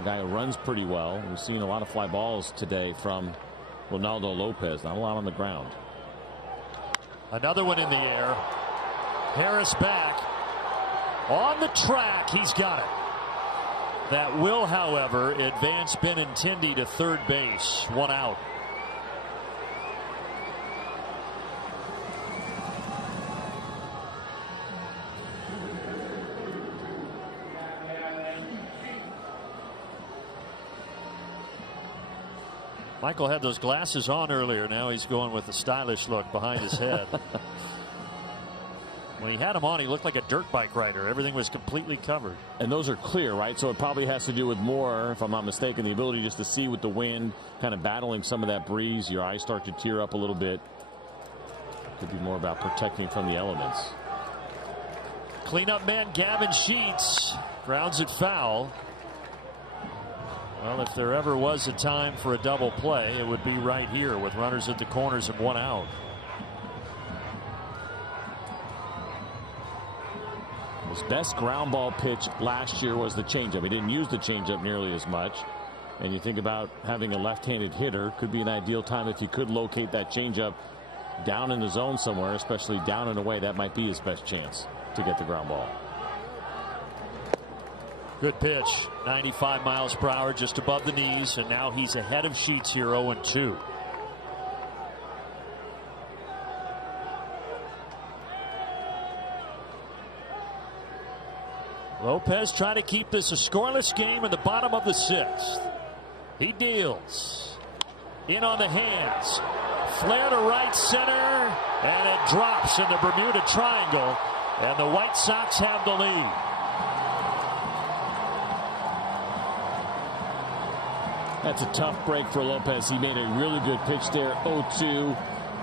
a guy who runs pretty well. We've seen a lot of fly balls today from Reynaldo Lopez. Not a lot on the ground. Another one in the air. Harris back. On the track, he's got it. That will, however, advance Benintendi to 3rd base. 1 out. Michael had those glasses on earlier. Now he's going with a stylish look behind his head. When he had them on, he looked like a dirt bike rider. Everything was completely covered. And those are clear, right? So it probably has to do with more, if I'm not mistaken, the ability just to see with the wind, kind of battling some of that breeze. Your eyes start to tear up a little bit. Could be more about protecting from the elements. Cleanup man Gavin Sheets grounds it foul. Well, if there ever was a time for a double play, it would be right here with runners at the corners and 1 out. His best ground ball pitch last year was the changeup. He didn't use the changeup nearly as much. And you think about having a left-handed hitter, could be an ideal time if he could locate that changeup down in the zone somewhere, especially down and away. That might be his best chance to get the ground ball. Good pitch. 95 miles per hour, just above the knees, and now he's ahead of Sheets here, 0-2. Lopez trying to keep this a scoreless game in the bottom of the 6th. He deals. In on the hands. Flare to right center. And it drops in the Bermuda Triangle. And the White Sox have the lead. That's a tough break for Lopez. He made a really good pitch there. 0-2.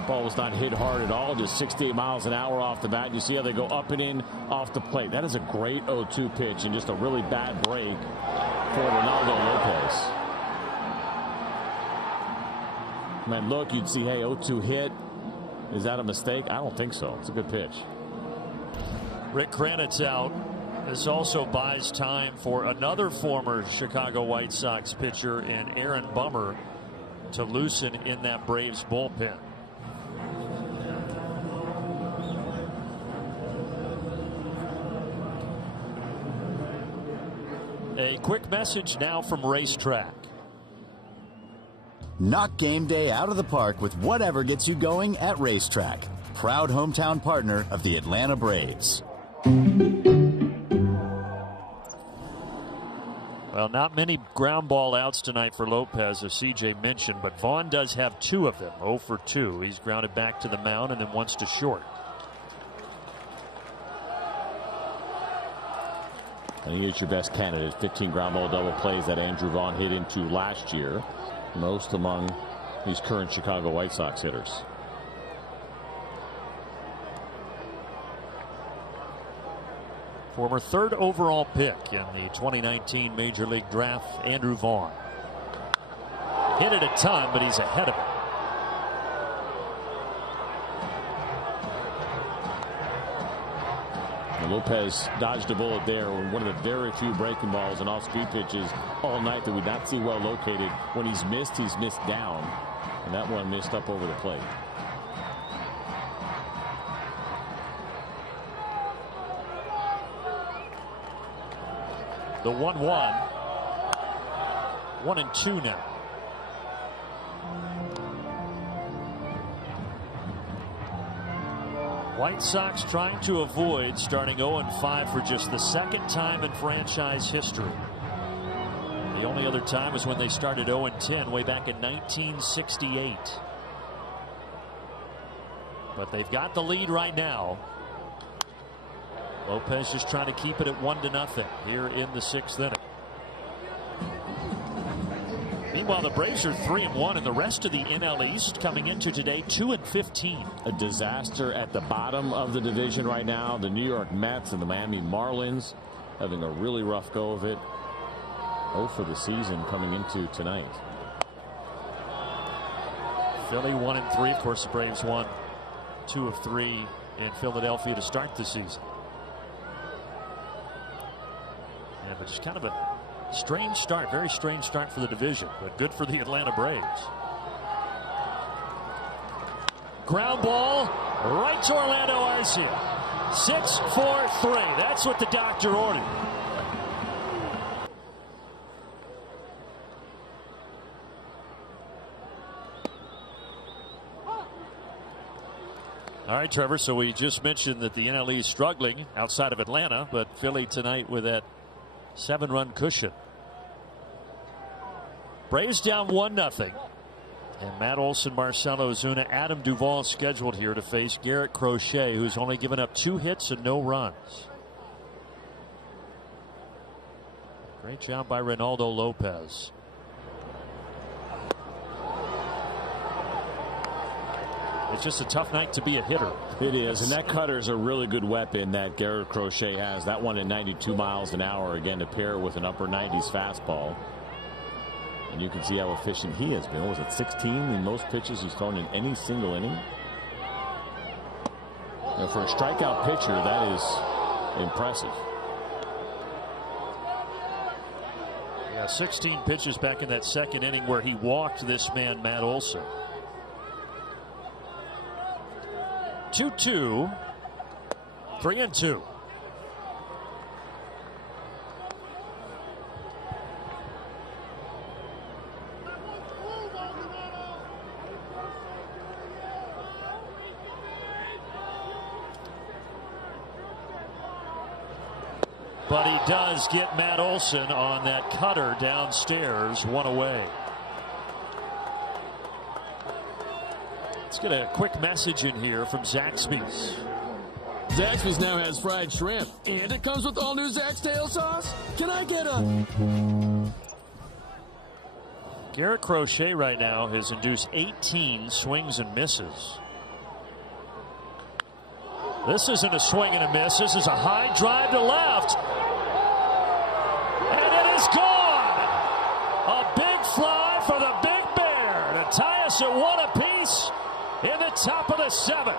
Ball was not hit hard at all. Just 68 miles an hour off the bat. You see how they go up and in off the plate. That is a great 0-2 pitch and just a really bad break for Ronaldo Lopez. Man, look, you'd see, hey, 0-2 hit. Is that a mistake? I don't think so. It's a good pitch. Rick Kranitz out. This also buys time for another former Chicago White Sox pitcher in Aaron Bummer to loosen in that Braves bullpen. A quick message now from Racetrack. Knock game day out of the park with whatever gets you going at Racetrack. Proud hometown partner of the Atlanta Braves. Well, not many ground ball outs tonight for Lopez, as CJ mentioned, but Vaughn does have 2 of them. 0 for 2. He's grounded back to the mound and then once to short. And he is your best candidate. 15 ground ball double plays that Andrew Vaughn hit into last year. Most among these current Chicago White Sox hitters. Former 3rd overall pick in the 2019 Major League Draft, Andrew Vaughn. Hit it a ton, but he's ahead of it. And Lopez dodged a bullet there. One of the very few breaking balls and off-speed pitches all night that we not see well located. When he's missed down. And that one missed up over the plate. The 1-1. 1-2 now. White Sox trying to avoid starting 0-5 for just the 2nd time in franchise history. The only other time was when they started 0-10 way back in 1968. But they've got the lead right now. Lopez just trying to keep it at 1-0 here in the 6th inning. Meanwhile, the Braves are 3-1, and the rest of the NL East coming into today 2-15. A disaster at the bottom of the division right now. The New York Mets and the Miami Marlins having a really rough go of it. 0 for the season coming into tonight. Philly 1-3. Of course, the Braves won 2 of 3 in Philadelphia to start the season. Yeah, but just kind of a strange start, very strange start for the division, but good for the Atlanta Braves. Ground ball right to Orlando Arcia. 6-4-3. That's what the doctor ordered. All right, Trevor, so we just mentioned that the NL East is struggling outside of Atlanta, but Philly tonight with that 7-run cushion. Braves down 1-0. And Matt Olson, Marcelo Ozuna, Adam Duvall scheduled here to face Garrett Crochet, who's only given up 2 hits and no runs. Great job by Ronaldo Lopez. It's just a tough night to be a hitter. It is, and that cutter is a really good weapon that Garrett Crochet has. That one at 92 miles an hour, again, to pair with an upper 90s fastball. And you can see how efficient he has been. Was it 16 in most pitches he's thrown in any single inning? Now for a strikeout pitcher, that is impressive. Yeah, 16 pitches back in that 2nd inning where he walked this man, Matt Olson. 2-2, 3-2. But he does get Matt Olson on that cutter downstairs, 1 away. Let's get a quick message in here from Zach Smith. Zaxby's now has fried shrimp, and it comes with all new Zax's tail sauce. Can I get a... Garrett Crochet right now has induced 18 swings and misses. This isn't a swing and a miss. This is a high drive to left. And it is gone. A big fly for the Big Bear to tie us at 1 apiece in the top of the 7th.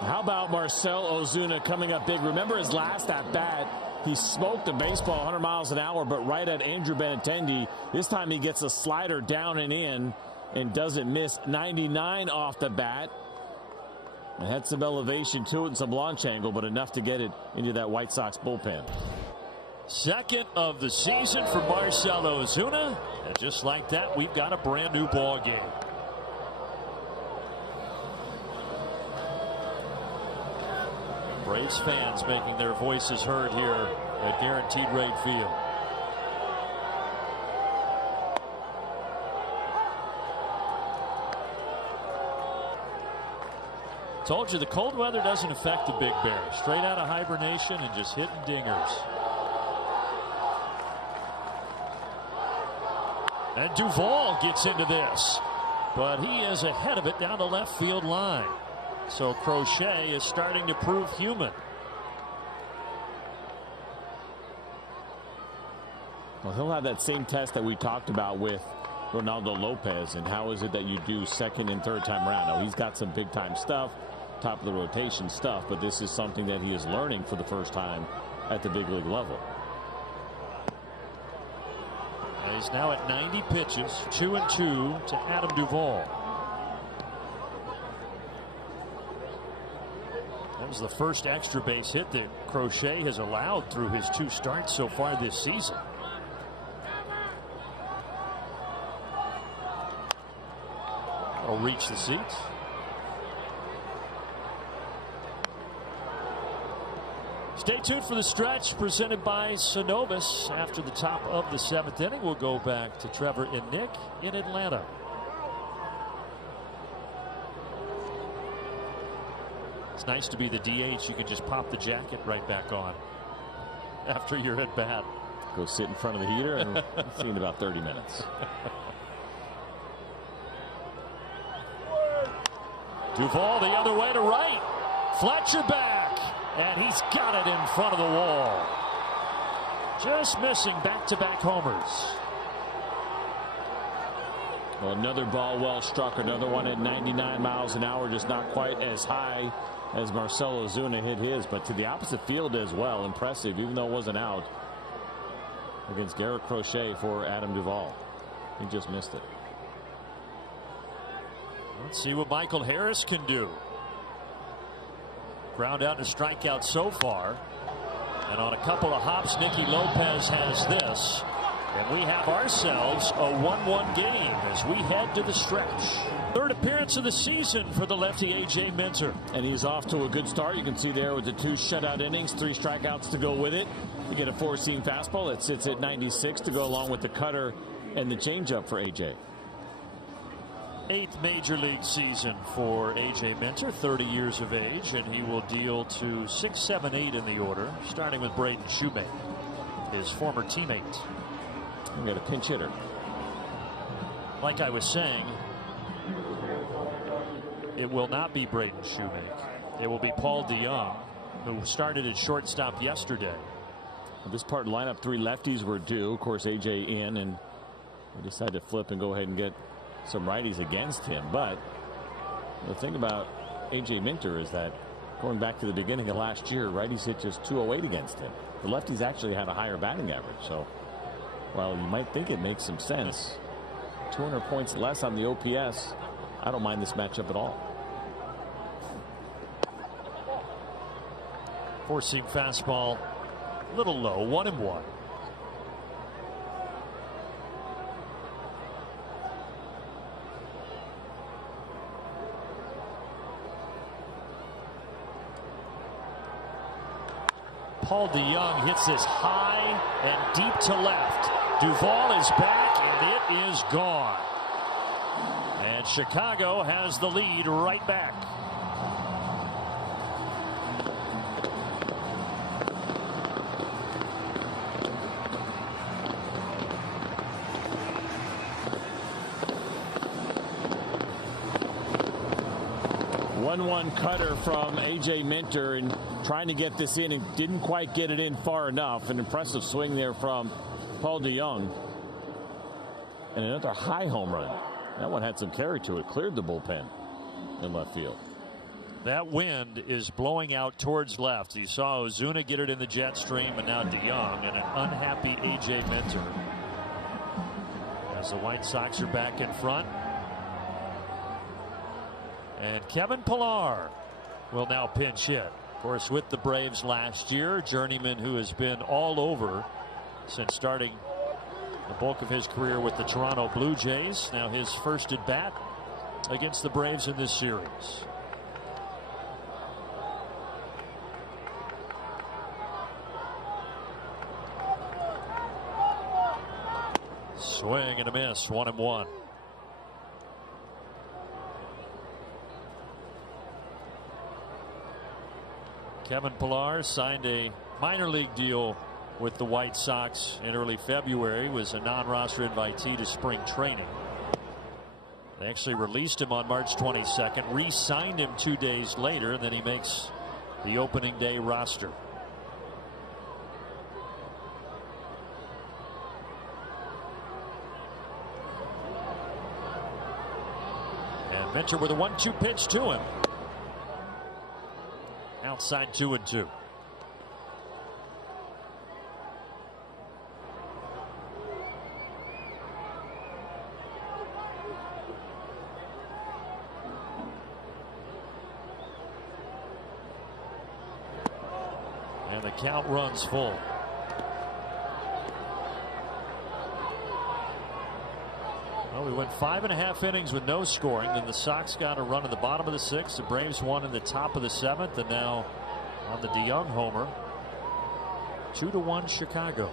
How about Marcell Ozuna coming up big? Remember his last at bat? He smoked the baseball 100 miles an hour, but right at Andrew Benintendi. This time he gets a slider down and in and doesn't miss. 99 off the bat. It had some elevation to it and some launch angle, but enough to get it into that White Sox bullpen. Second of the season for Marcell Ozuna. And just like that, we've got a brand new ball game. Braves fans making their voices heard here at Guaranteed Rate Field. Told you the cold weather doesn't affect the Big Bear. Straight out of hibernation and just hitting dingers. And Duvall gets into this, but he is ahead of it down the left field line. So Crochet is starting to prove human. Well, he'll have that same test that we talked about with Ronaldo Lopez, and how is it that you do second and third time around? Now, he's got some big time stuff, top of the rotation stuff, but this is something that he is learning for the first time at the big league level. And he's now at 90 pitches, 2-2 to Adam Duvall. That was the first extra base hit that Crochet has allowed through his 2 starts so far this season. Will reach the seats. Stay tuned for the stretch presented by Synovus. After the top of the 7th inning, we'll go back to Trevor and Nick in Atlanta. It's nice to be the DH. You can just pop the jacket right back on after you're at bat. Go sit in front of the heater and see in about 30 minutes. Duvall the other way to right. Fletcher back. And he's got it in front of the wall. Just missing back-to-back homers. Well, another ball well struck. Another one at 99 miles an hour. Just not quite as high as Marcell Ozuna hit his. But to the opposite field as well. Impressive, even though it wasn't out. Against Garrett Crochet for Adam Duvall. He just missed it. Let's see what Michael Harris can do. Ground out and strikeout so far. And on a couple of hops, Nicky Lopez has this. And we have ourselves a 1-1 game as we head to the stretch. Third appearance of the season for the lefty A.J. Minter. And he's off to a good start. You can see there with the 2 shutout innings, 3 strikeouts to go with it. You get a 4-seam fastball that sits at 96 to go along with the cutter and the changeup for A.J. 8th major league season for A.J. Minter, 30 years of age, and he will deal to 6, 7, 8 in the order, starting with Braden Shoemate, his former teammate. We got a pinch hitter. Like I was saying, it will not be Braden Shoemate. It will be Paul DeYoung, who started at shortstop yesterday. This part of the lineup, 3 lefties were due. Of course, A.J. in, and we decided to flip and go ahead and get some righties against him. But the thing about A.J. Minter is that going back to the beginning of last year, righties hit just 208 against him. The lefties actually had a higher batting average. So while you might think it makes some sense, 200 points less on the OPS, I don't mind this matchup at all. 4-seam fastball, a little low, 1-1. Paul DeYoung hits this high and deep to left. Duvall is back, and it is gone. And Chicago has the lead right back. One cutter from A.J. Minter and trying to get this in and didn't quite get it in far enough. An impressive swing there from Paul DeYoung. And another high home run. That one had some carry to it. Cleared the bullpen in left field. That wind is blowing out towards left. You saw Ozuna get it in the jet stream, and now DeYoung and an unhappy A.J. Minter. As the White Sox are back in front. And Kevin Pillar will now pinch hit. Of course, with the Braves last year, journeyman who has been all over since starting the bulk of his career with the Toronto Blue Jays. Now his first at bat against the Braves in this series. Swing and a miss, 1-1. Kevin Pillar signed a minor league deal with the White Sox in early February. Was a non-roster invitee to spring training. They actually released him on March 22nd, re-signed him 2 days later, and then he makes the opening day roster. And Minter with a 1-2 pitch to him. Outside 2-2. And the count runs full. Well, we went 5.5 innings with no scoring. Then the Sox got a run in the bottom of the 6th. The Braves won in the top of the 7th. And now on the DeYoung homer, 2-1 Chicago.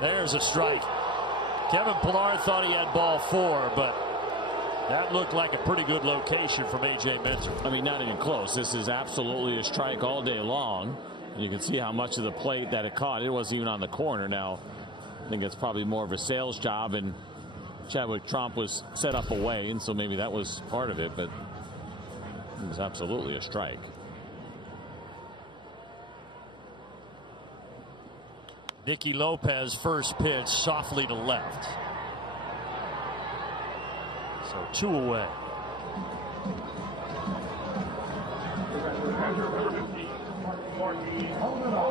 There's a strike. Kevin Pillar thought he had ball 4, but that looked like a pretty good location from A.J. Minter. I mean, not even close. This is absolutely a strike all day long. And you can see how much of the plate that it caught. It wasn't even on the corner. Now, I think it's probably more of a sales job, and Chadwick Tromp was set up away, and so maybe that was part of it, but it was absolutely a strike. Nicky Lopez first pitch softly to left. So 2 away.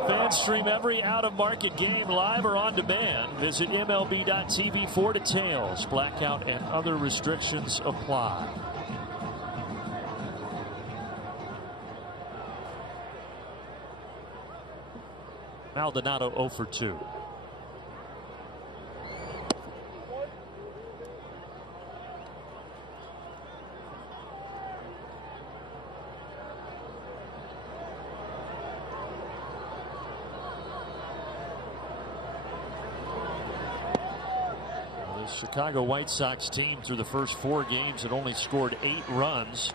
Fans stream every out-of-market game live or on demand. Visit MLB.tv for details. Blackout and other restrictions apply. Maldonado 0 for 2. Chicago White Sox team through the first 4 games had only scored 8 runs.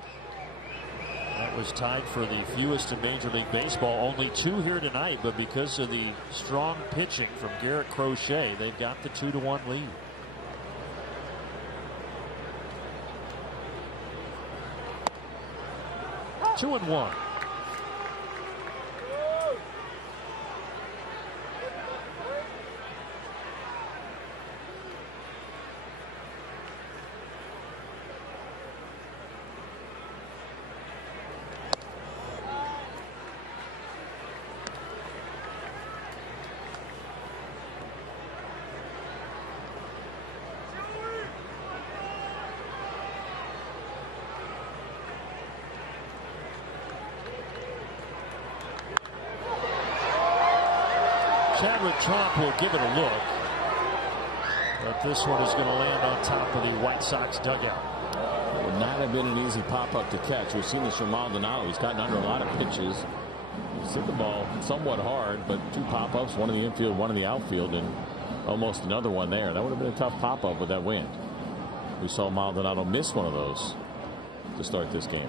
That was tied for the fewest in Major League Baseball. Only 2 here tonight, but because of the strong pitching from Garrett Crochet, they've got the 2-1 lead. Two and one. Chadwick Tromp will give it a look. But this one is going to land on top of the White Sox dugout. Would not have been an easy pop-up to catch. We've seen this from Maldonado. He's gotten under a lot of pitches. He's hit the ball somewhat hard, but 2 pop-ups, one in the infield, one in the outfield, and almost another one there. That would have been a tough pop-up with that wind. We saw Maldonado miss one of those to start this game.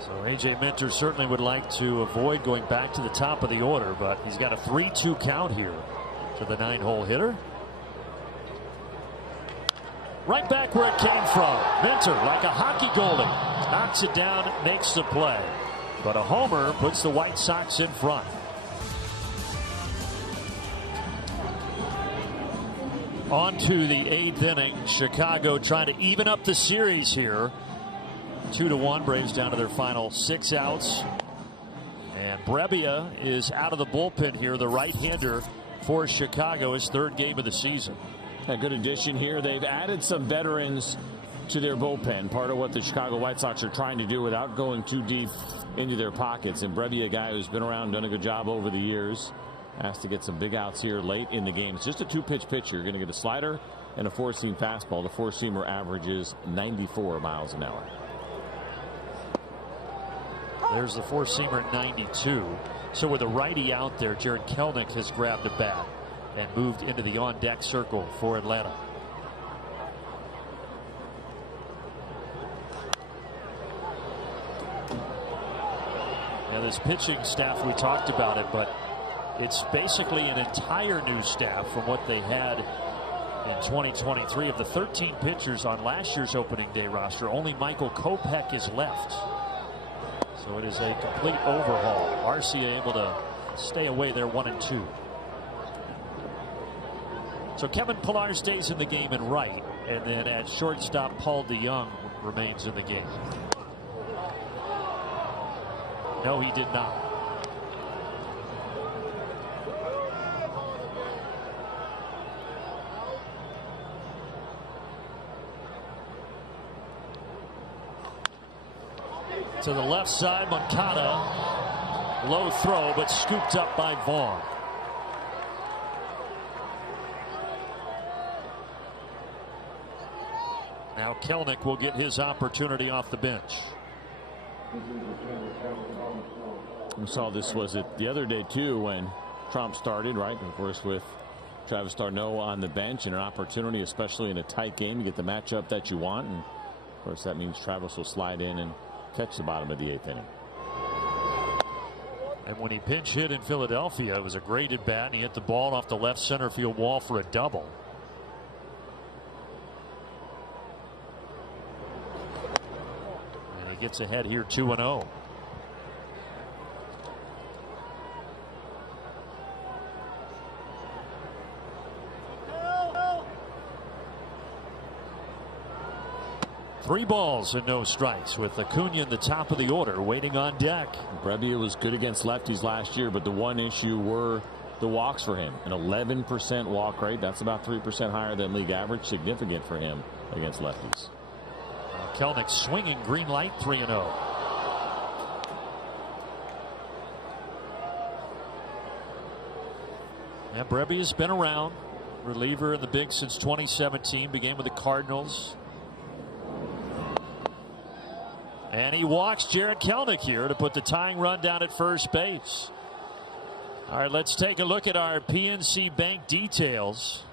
So A.J. Minter certainly would like to avoid going back to the top of the order, but he's got a 3-2 count here to the 9-hole hitter. Right back where it came from. Minter, like a hockey goalie, knocks it down, makes the play. But a homer puts the White Sox in front. On to the 8th inning. Chicago trying to even up the series here. 2-1. Braves down to their final 6 outs. And Brebbia is out of the bullpen here. The right-hander for Chicago, his 3rd game of the season. A good addition here. They've added some veterans to their bullpen. Part of what the Chicago White Sox are trying to do without going too deep into their pockets. And Brebbia, a guy who's been around, done a good job over the years, has to get some big outs here late in the game. It's just a 2-pitch pitcher. You're going to get a slider and a 4-seam fastball. The 4-seamer averages 94 miles an hour. There's the 4-seamer at 92. So with a righty out there, Jared Kelenic has grabbed a bat and moved into the on-deck circle for Atlanta. Now this pitching staff, we talked about it, but it's basically an entire new staff from what they had in 2023. Of the 13 pitchers on last year's opening day roster, only Michael Kopech is left. So it is a complete overhaul. RCA able to stay away there 1-2. So Kevin Pillar stays in the game in right, and then at shortstop Paul DeYoung remains in the game. No, he did not. To the left side, Moncada, low throw, but scooped up by Vaughn. Now Kelenic will get his opportunity off the bench. We saw this, was it the other day too, when Trump started, right? Of course, with Travis d'Arnaud on the bench, and an opportunity, especially in a tight game, to get the matchup that you want. And of course, that means Travis will slide in and catch the bottom of the 8th inning. And when he pinch hit in Philadelphia, it was a great at bat, and he hit the ball off the left center field wall for a double. And he gets ahead here 2-0. Three balls and no strikes with Acuna in the top of the order waiting on deck. Brebbia was good against lefties last year, but the one issue were the walks for him. An 11% walk rate. That's about 3% higher than league average. Significant for him against lefties. Kelenic swinging, green light, 3-0. Yeah, Brebbia's been around. Reliever in the big since 2017. Began with the Cardinals. And he walks Jared Kelenic here to put the tying run down at first base. All right, let's take a look at our PNC Bank details.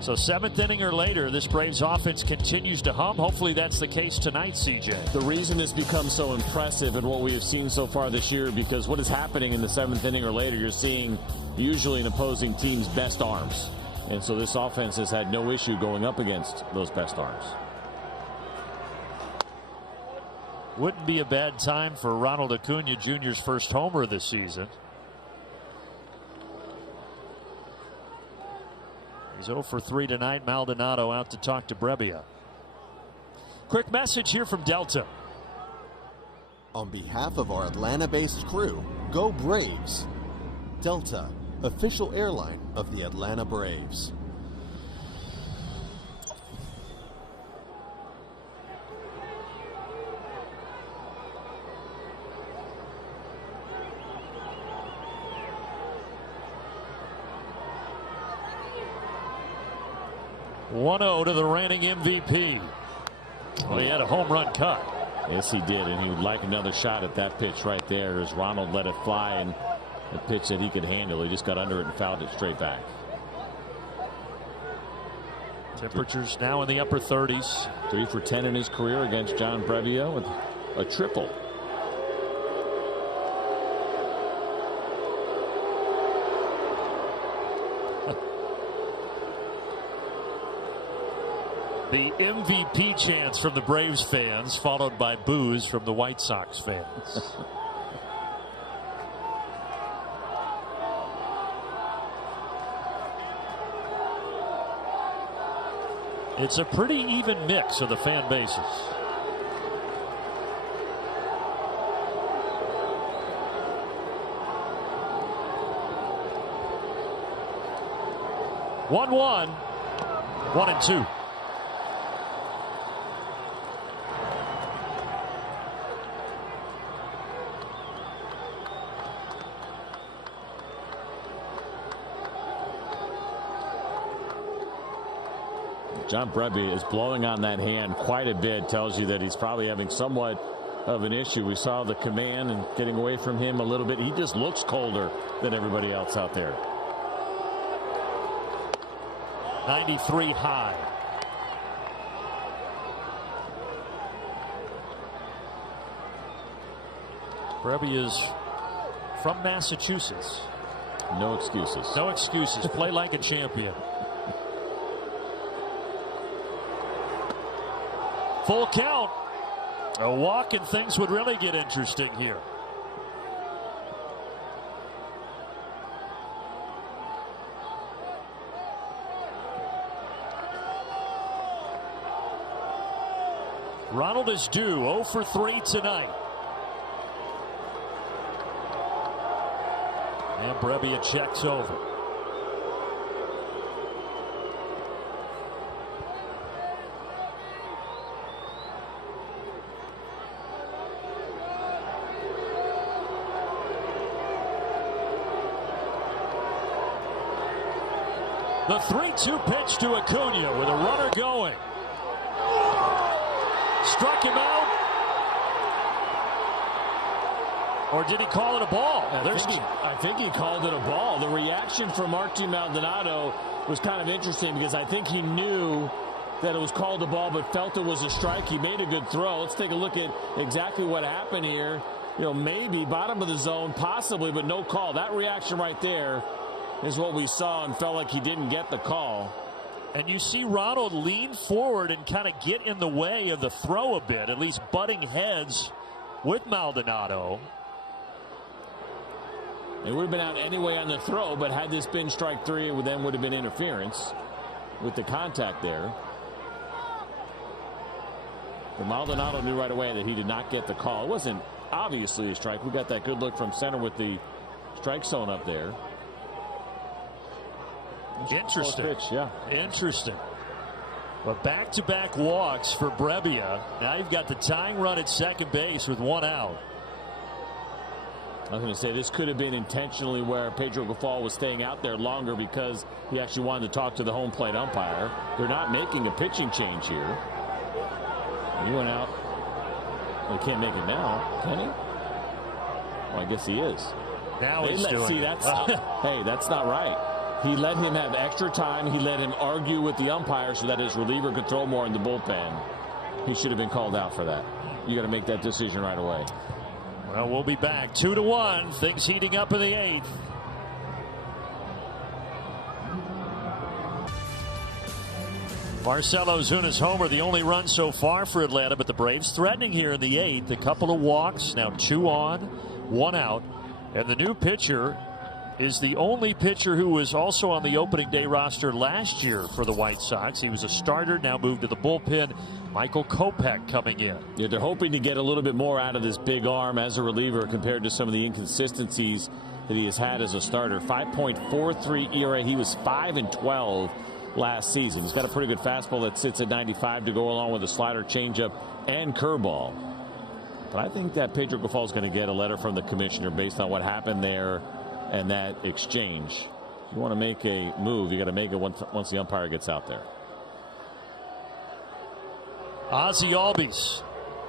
So 7th inning or later, this Braves offense continues to hum. Hopefully that's the case tonight, CJ. The reason this becomes so impressive and what we have seen so far this year, because what is happening in the 7th inning or later, you're seeing usually an opposing team's best arms. And so this offense has had no issue going up against those best arms. Wouldn't be a bad time for Ronald Acuna Jr.'s first homer this season. He's 0 for 3 tonight. Maldonado out to talk to Brebbia. Quick message here from Delta. On behalf of our Atlanta-based crew, go Braves. Delta, official airline of the Atlanta Braves. 1-0 to the reigning MVP. Well, he had a home run cut. Yes, he did, and he would like another shot at that pitch right there as Ronald let it fly, and a pitch that he could handle. He just got under it and fouled it straight back. Temperatures now in the upper 30s. 3 for 10 in his career against John Brevio with a triple. The MVP chants from the Braves fans, followed by boos from the White Sox fans. It's a pretty even mix of the fan bases. One, 1-2. John Brevio is blowing on that hand quite a bit. Tells you that he's probably having somewhat of an issue. We saw the command and getting away from him a little bit. He just looks colder than everybody else out there. 93 high. Brevio is from Massachusetts. No excuses. No excuses. Play like a champion. Full count. A walk and things would really get interesting here. Ronald is due 0 for 3 tonight. And Brevio checks over. The 3-2 pitch to Acuna with a runner going. Struck him out. Or did he call it a ball? I think he called it a ball. The reaction from Martin Maldonado was kind of interesting because I think he knew that it was called a ball but felt it was a strike. He made a good throw. Let's take a look at exactly what happened here. You know, maybe bottom of the zone, possibly, but no call. That reaction right there is what we saw and felt like he didn't get the call. And you see Ronald lean forward and kind of get in the way of the throw a bit, at least butting heads with Maldonado. It would have been out anyway on the throw, but had this been strike 3, it then would have been interference with the contact there. But Maldonado knew right away that he did not get the call. It wasn't obviously a strike. We got that good look from center with the strike zone up there. Interesting. Pitch, yeah. Interesting. But back-to-back walks for Brevio. Now you've got the tying run at second base with 1 out. I was going to say this could have been intentionally where Pedro Gafal was staying out there longer because he actually wanted to talk to the home plate umpire. They're not making a pitching change here. He went out. They can't make it now, can he? Well, I guess he is. Now he's doing it. Hey, that's not right. He let him have extra time. He let him argue with the umpire so that his reliever could throw more in the bullpen. He should have been called out for that. You got to make that decision right away. Well, we'll be back 2-1. Things heating up in the 8th. Marcell Ozuna's homer, the only run so far for Atlanta, but the Braves threatening here in the 8th. A couple of walks, now 2 on, 1 out. And the new pitcher is the only pitcher who was also on the opening day roster last year for the White Sox. He was a starter, now moved to the bullpen. Michael Kopech coming in. Yeah, they're hoping to get a little bit more out of this big arm as a reliever compared to some of the inconsistencies that he has had as a starter. 5.43 ERA. He was 5-12 last season. He's got a pretty good fastball that sits at 95 to go along with a slider, changeup, and curveball. But I think that Pedro Gafal is going to get a letter from the commissioner based on what happened there and that exchange. If you want to make a move, you got to make it once the umpire gets out there. Ozzie Albies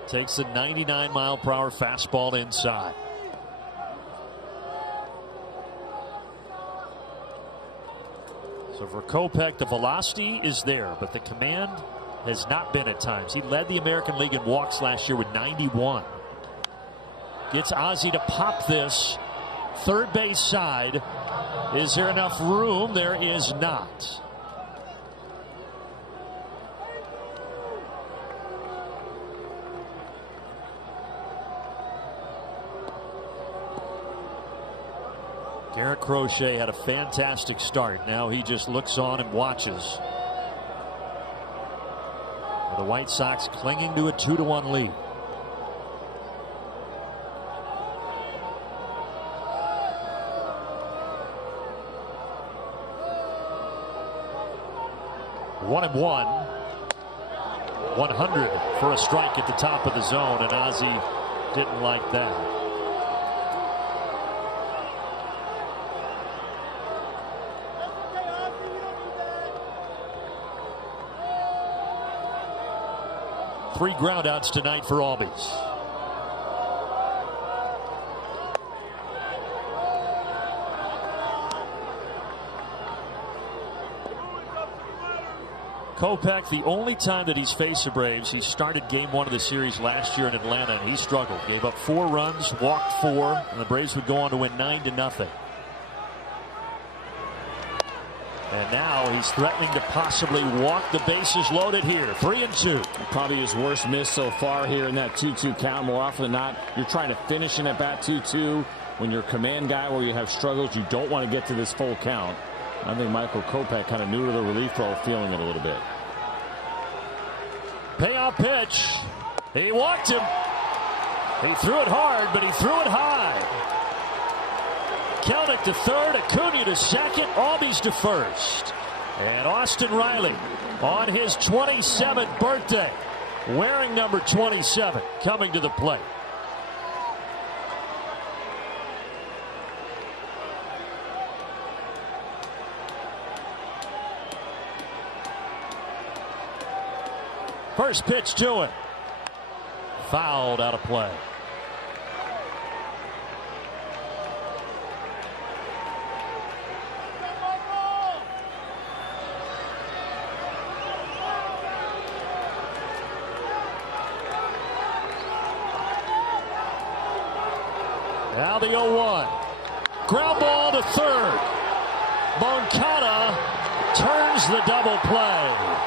takes a 99-mile-per-hour fastball inside. So for Kopech, the velocity is there, but the command has not been at times. He led the American League in walks last year with 91. Gets Ozzie to pop this third base side. Is there enough room? There is not. Garrett Crochet had a fantastic start. Now he just looks on and watches. The White Sox clinging to a 2-1 lead. One and one. 100 for a strike at the top of the zone, and Ozzie didn't like that. Three groundouts tonight for Albies. Kopech, the only time that he's faced the Braves, he started game one of the series last year in Atlanta, and he struggled. Gave up 4 runs, walked 4, and the Braves would go on to win 9-0. And now he's threatening to possibly walk the bases loaded here. 3-2. Probably his worst miss so far here in that 2-2 count. More often than not, you're trying to finish an at-bat 2-2. When you're a command guy where you have struggles, you don't want to get to this full count. I think Michael Kopech kind of new to the relief role, feeling it a little bit. Payoff pitch. He walked him. He threw it hard, but he threw it high. Kelnick to third, Acuna to second, Albies to first. And Austin Riley on his 27th birthday, wearing number 27, coming to the plate. First pitch to it. Fouled out of play. Now the 0-1. Ground ball to third. Moncada turns the double play.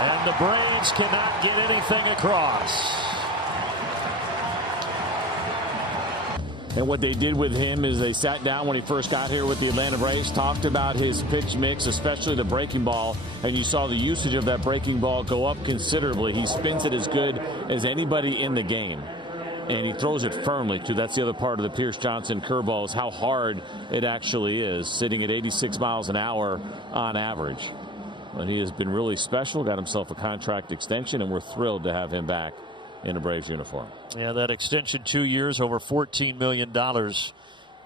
And the Braves cannot get anything across. And what they did with him is they sat down when he first got here with the Atlanta Braves, talked about his pitch mix, especially the breaking ball, and you saw the usage of that breaking ball go up considerably. He spins it as good as anybody in the game. And he throws it firmly, too. That's the other part of the Pierce Johnson curveball, is how hard it actually is, sitting at 86 miles an hour on average. But he has been really special, got himself a contract extension, and we're thrilled to have him back in a Braves uniform. Yeah, that extension, 2 years, over $14 million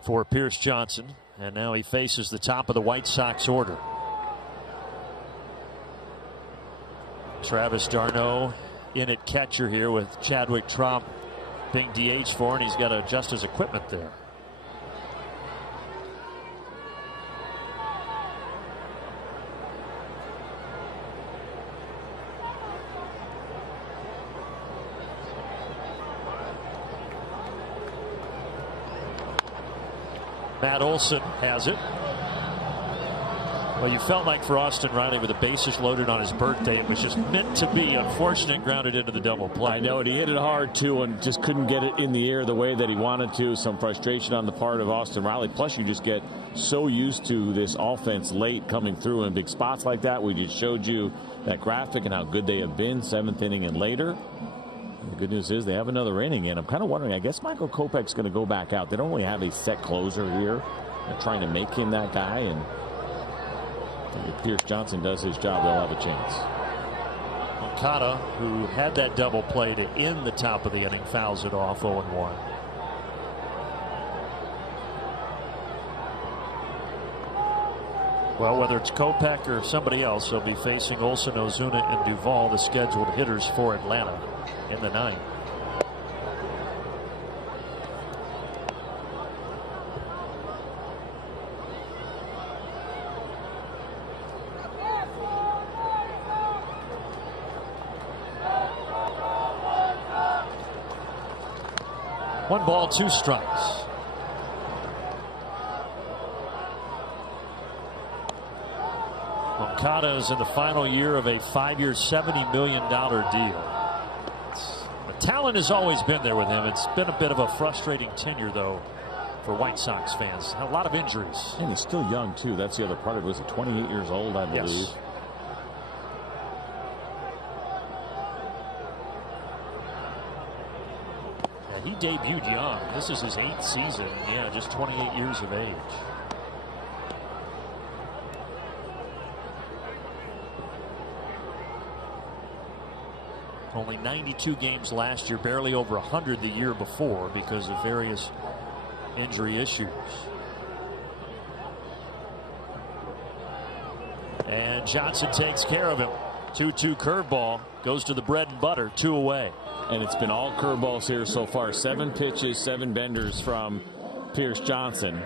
for Pierce Johnson. And now he faces the top of the White Sox order. Travis d'Arnaud in at catcher here with Chadwick Tromp being DH for, and he's got to adjust his equipment there. Matt Olson has it. Well, you felt like for Austin Riley with the bases loaded on his birthday, it was just meant to be. Unfortunate, grounded into the double play. I know it. He hit it hard, too, and just couldn't get it in the air the way that he wanted to. Some frustration on the part of Austin Riley. Plus, you just get so used to this offense late coming through in big spots like that. We just showed you that graphic and how good they have been, 7th inning and later. And the good news is they have another inning, and I'm kind of wondering, I guess Michael Kopech's going to go back out. They don't really have a set closer here. They're trying to make him that guy, and if Pierce Johnson does his job, they'll have a chance. Moncada, who had that double play to end the top of the inning, fouls it off 0-1. Well, whether it's Kopech or somebody else, they'll be facing Olsen, Ozuna, and Duvall, the scheduled hitters for Atlanta in the ninth. One ball, two strikes. Moncada is in the final year of a 5-year, $70 million deal. The talent has always been there with him. It's been a bit of a frustrating tenure, though, for White Sox fans. A lot of injuries. And he's still young, too. That's the other part of it. Was he 28 years old, I believe? Yes. He debuted young. This is his 8th season. Yeah, just 28 years of age. Only 92 games last year, barely over 100 the year before because of various injury issues. And Johnson takes care of him. 2-2 curveball goes to the bread and butter, 2 away. And it's been all curveballs here so far. 7 pitches, 7 benders from Pierce Johnson.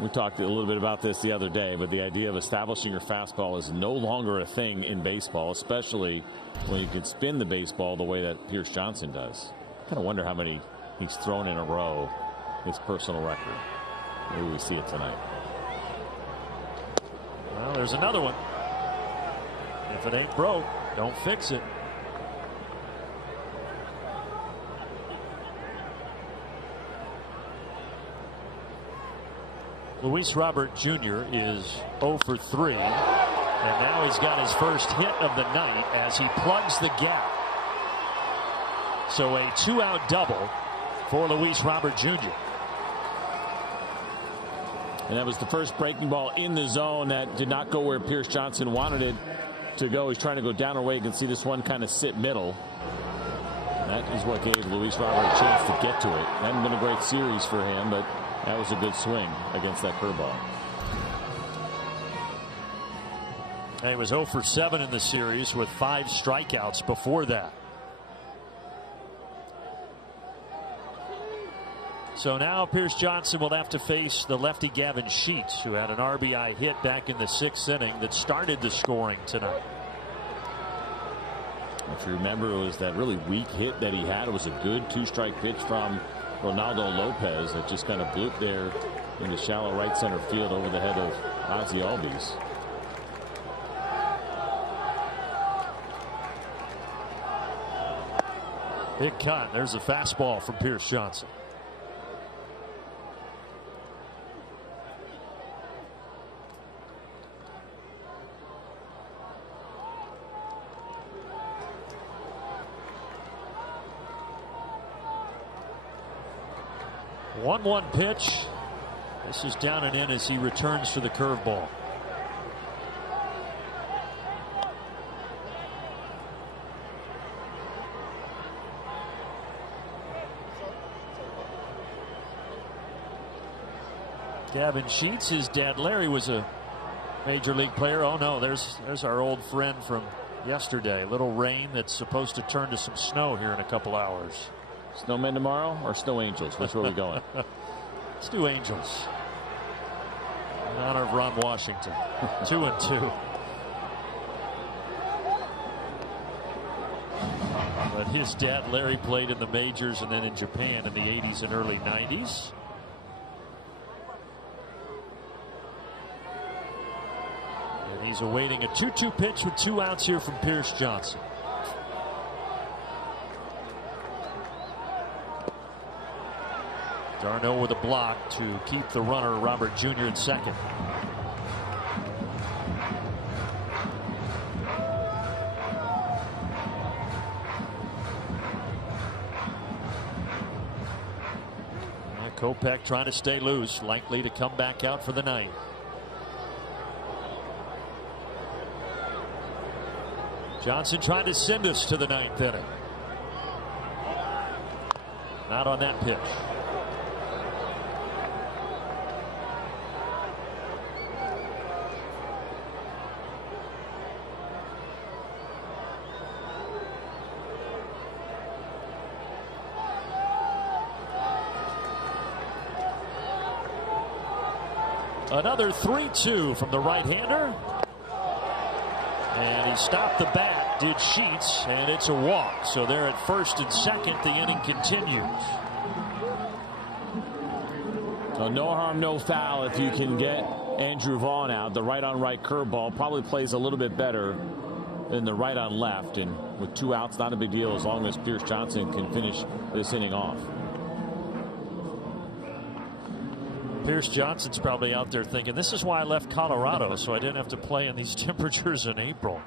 We talked a little bit about this the other day, but the idea of establishing your fastball is no longer a thing in baseball, especially when you can spin the baseball the way that Pierce Johnson does. Kind of wonder how many he's thrown in a row, his personal record. Maybe we see it tonight. Well, there's another one. If it ain't broke, don't fix it. Luis Robert Jr. is 0 for 3. And now he's got his first hit of the night as he plugs the gap. So a 2-out double for Luis Robert Jr. And that was the first breaking ball in the zone that did not go where Pierce Johnson wanted it to go. He's trying to go down away. You can see this one kind of sit middle. That is what gave Luis Robert a chance to get to it. Hadn't been a great series for him, but that was a good swing against that curveball. He was 0 for 7 in the series with 5 strikeouts before that. So now Pierce Johnson will have to face the lefty Gavin Sheets, who had an RBI hit back in the 6th inning that started the scoring tonight. If you remember, it was that really weak hit that he had. It was a good 2-strike pitch from Ronaldo Lopez that just kind of blooped there in the shallow right center field over the head of Ozzie Albies. Big cut. There's a fastball from Pierce Johnson. One pitch. This is down and in as he returns to the curveball. Gavin Sheets, his dad Larry was a major league player. Oh no, there's our old friend from yesterday. Little rain that's supposed to turn to some snow here in a couple hours. Snowmen tomorrow or Snow Angels? Which way are we going? Let's do Angels. In honor of Ron Washington. 2-2. But his dad Larry played in the majors and then in Japan in the 80s and early 90s. And he's awaiting a 2-2 pitch with 2 outs here from Pierce Johnson. Darno with a block to keep the runner Robert Jr. in second. Kopech trying to stay loose, likely to come back out for the ninth. Johnson trying to send us to the 9th inning. Not on that pitch. Another 3-2 from the right-hander. And he stopped the bat, did Sheets, and it's a walk. So they're at first and second. The inning continues. So no harm, no foul if you can get Andrew Vaughn out. The right-on-right curveball probably plays a little bit better than the right-on-left. And with 2 outs, not a big deal as long as Pierce Johnson can finish this inning off. Pierce Johnson's probably out there thinking, this is why I left Colorado, so I didn't have to play in these temperatures in April.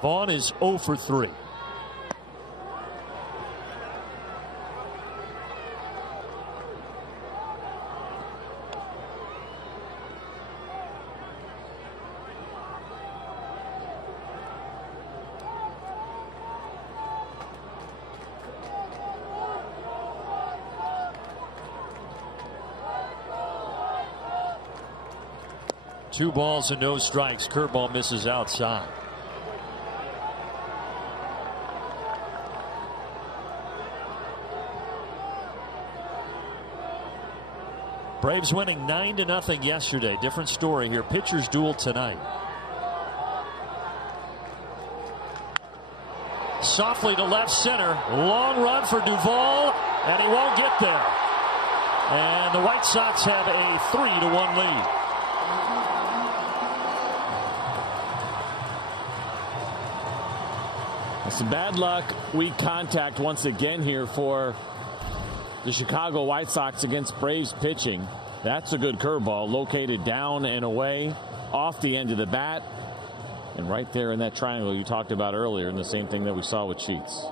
Vaughn is 0 for 3. Two balls and no strikes. Curveball misses outside. Braves winning 9-0 yesterday. Different story here. Pitchers duel tonight. Softly to left center. Long run for Duvall, and he won't get there. And the White Sox have a 3-1 lead. Some bad luck. Weak contact once again here for the Chicago White Sox against Braves pitching. That's a good curveball, located down and away off the end of the bat. And right there in that triangle you talked about earlier, and the same thing that we saw with Sheets.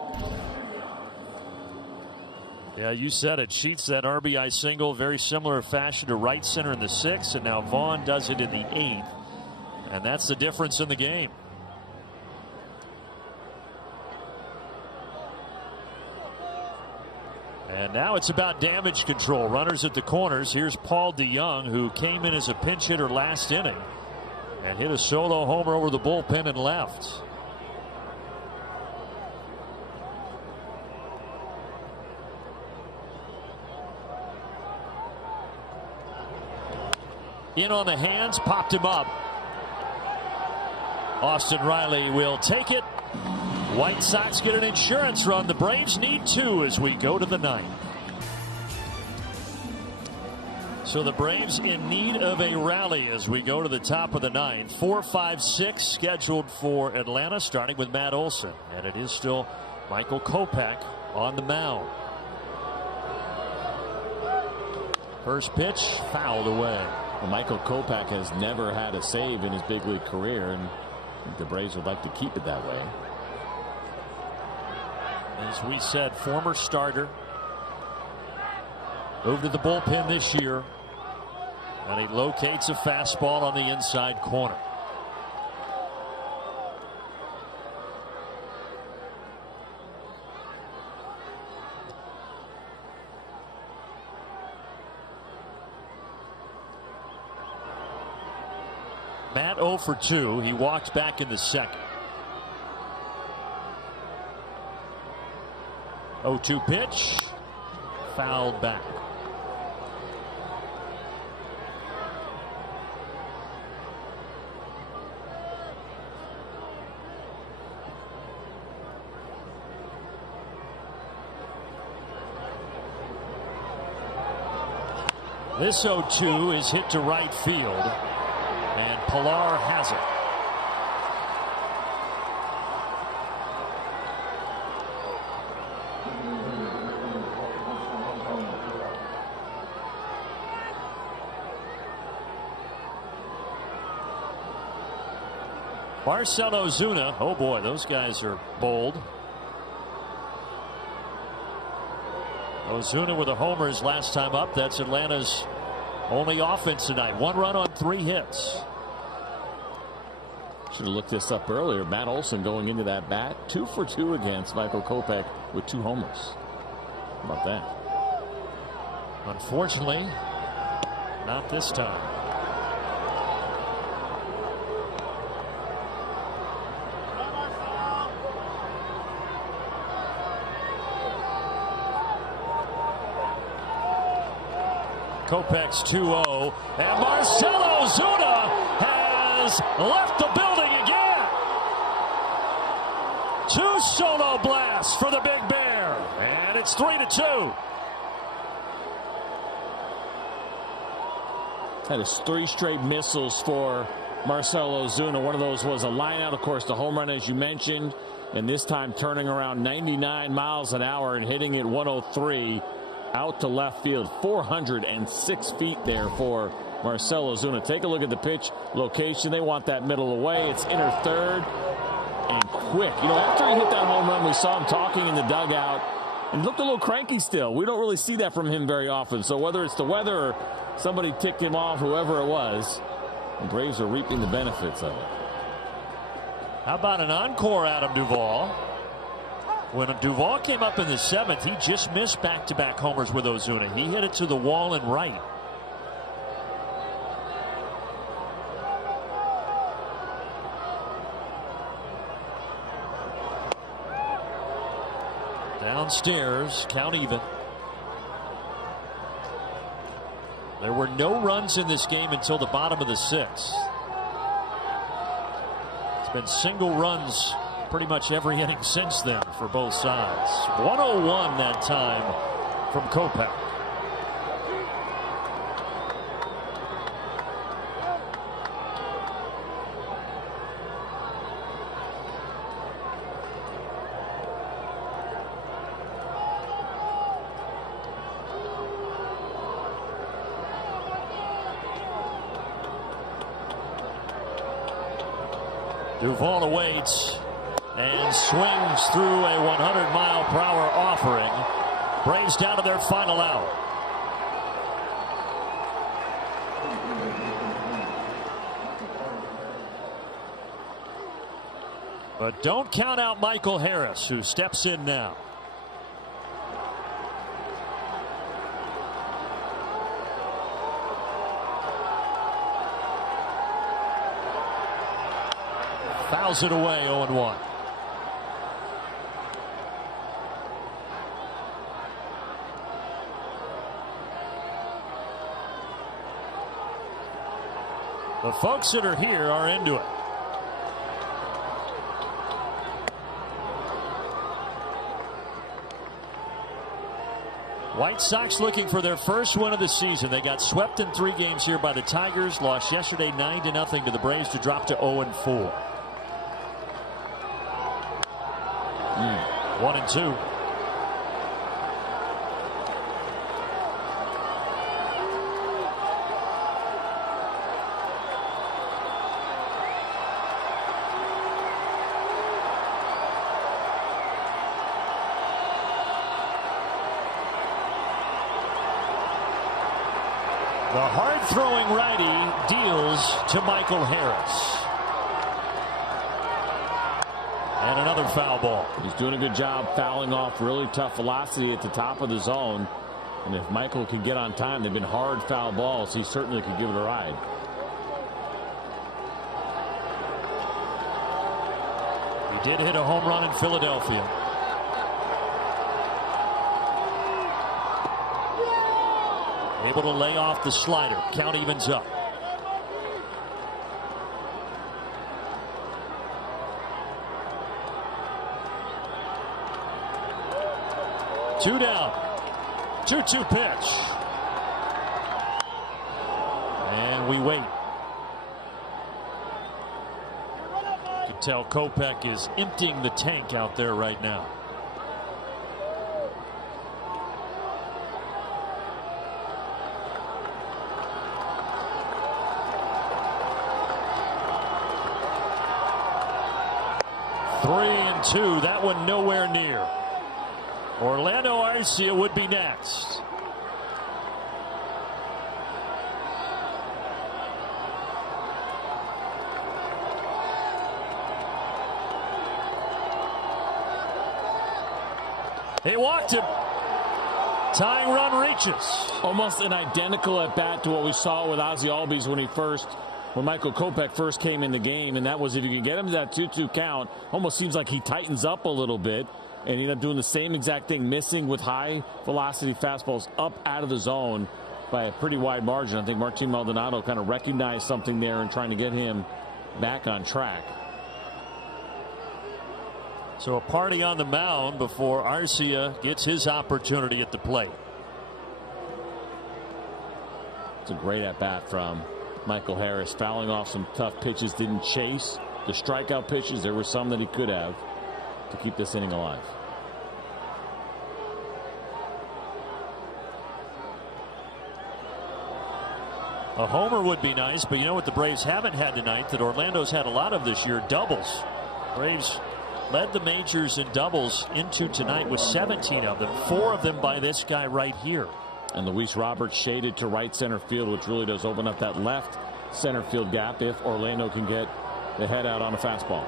Yeah, you said it. Sheets that RBI single, very similar fashion to right center in the 6th, and now Vaughn does it in the 8th. And that's the difference in the game. And now it's about damage control. Runners at the corners. Here's Paul DeYoung, who came in as a pinch hitter last inning and hit a solo homer over the bullpen and left. In on the hands, popped him up. Austin Riley will take it. White Sox get an insurance run. The Braves need 2 as we go to the 9th. So the Braves in need of a rally as we go to the top of the 9th. 4, 5, 6 scheduled for Atlanta, starting with Matt Olson. And it is still Michael Kopech on the mound. First pitch fouled away. Well, Michael Kopech has never had a save in his big league career, and the Braves would like to keep it that way. As we said, former starter. Moved to the bullpen this year. And he locates a fastball on the inside corner. Matt 0 for 2. He walks back in the 2nd. 0-2 pitch. Fouled back. This 0-2 is hit to right field, and Pilar has it. Marcell Ozuna, oh boy, those guys are bold. Ozuna with a homer his last time up. That's Atlanta's only offense tonight. 1 run on 3 hits. Should have looked this up earlier. Matt Olson going into that bat, 2 for 2 against Michael Kopech with 2 homers. How about that? Unfortunately, not this time. Kopech's 2-0. And Marcell Ozuna has left the building again. 2 solo blasts for the Big Bear. And it's 3-2. That is 3 straight missiles for Marcell Ozuna. One of those was a line out, of course, the home run, as you mentioned. And this time turning around 99 miles an hour and hitting it 103 out to left field. 406 feet there for Marcell Ozuna. Take a look at the pitch location. They want that middle away. It's inner third and quick. You know, after he hit that home run, we saw him talking in the dugout and looked a little cranky still. We don't really see that from him very often. So whether it's the weather or somebody ticked him off, whoever it was, the Braves are reaping the benefits of it. How about an encore, Adam Duvall? When Duvall came up in the 7th, he just missed back-to-back homers with Ozuna. He hit it to the wall and right. Downstairs, count even. There were no runs in this game until the bottom of the 6th. It's been single runs pretty much every inning since then for both sides. 101 that time from Kopech. Duvall awaits and swings through a 100-mile-per-hour offering. Braves down to their final out. But don't count out Michael Harris, who steps in now. Fouls it away, 0-1. The folks that are here are into it. White Sox looking for their first win of the season. They got swept in 3 games here by the Tigers. Lost yesterday 9-0 to the Braves to drop to 0-4. 1-2. The hard-throwing righty deals to Michael Harris. And another foul ball. He's doing a good job fouling off really tough velocity at the top of the zone. And if Michael can get on time, they've been hard foul balls. He certainly could give it a ride. He did hit a home run in Philadelphia. Able to lay off the slider. Count evens up. Two down. 2-2 pitch. And we wait. You can tell Kopech is emptying the tank out there right now. Three and two. That one nowhere near. Orlando Arcia would be next. He walked him. Tying run reaches. Almost an identical at bat to what we saw with Ozzie Albies when Michael Kopech first came in the game, and that was if you can get him to that 2-2 count. Almost seems like he tightens up a little bit and ended up doing the same exact thing, missing with high velocity fastballs up out of the zone. by a pretty wide margin. I think Martin Maldonado kind of recognized something there and trying to get him back on track. So a party on the mound before Arcia gets his opportunity at the plate. It's a great at-bat from Michael Harris, fouling off some tough pitches, didn't chase the strikeout pitches. There were some that he could have to keep this inning alive. A homer would be nice, but you know what the Braves haven't had tonight that Orlando's had a lot of this year? Doubles. Braves led the majors in doubles into tonight with 17 of them, 4 of them by this guy right here. And Luis Roberts shaded to right center field, which really does open up that left center field gap if Orlando can get the head out on a fastball.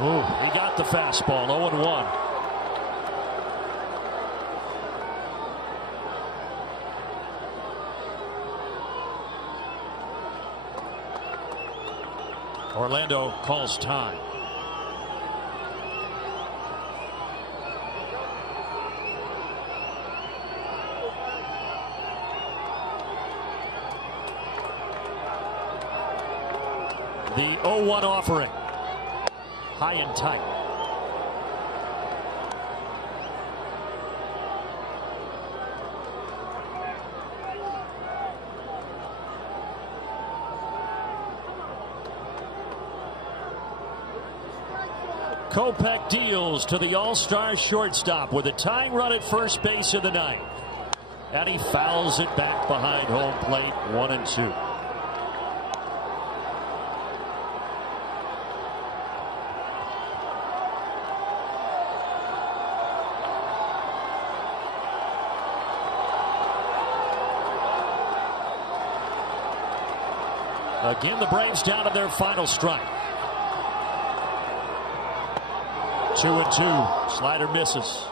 Ooh, he got the fastball, 0-1. Orlando calls time. The 0-1 offering. High and tight. Kopech deals to the All-Star shortstop with a tying run at first base of the ninth. And he fouls it back behind home plate, 1-2. Again, the Braves down to their final strike. 2-2. Slider misses.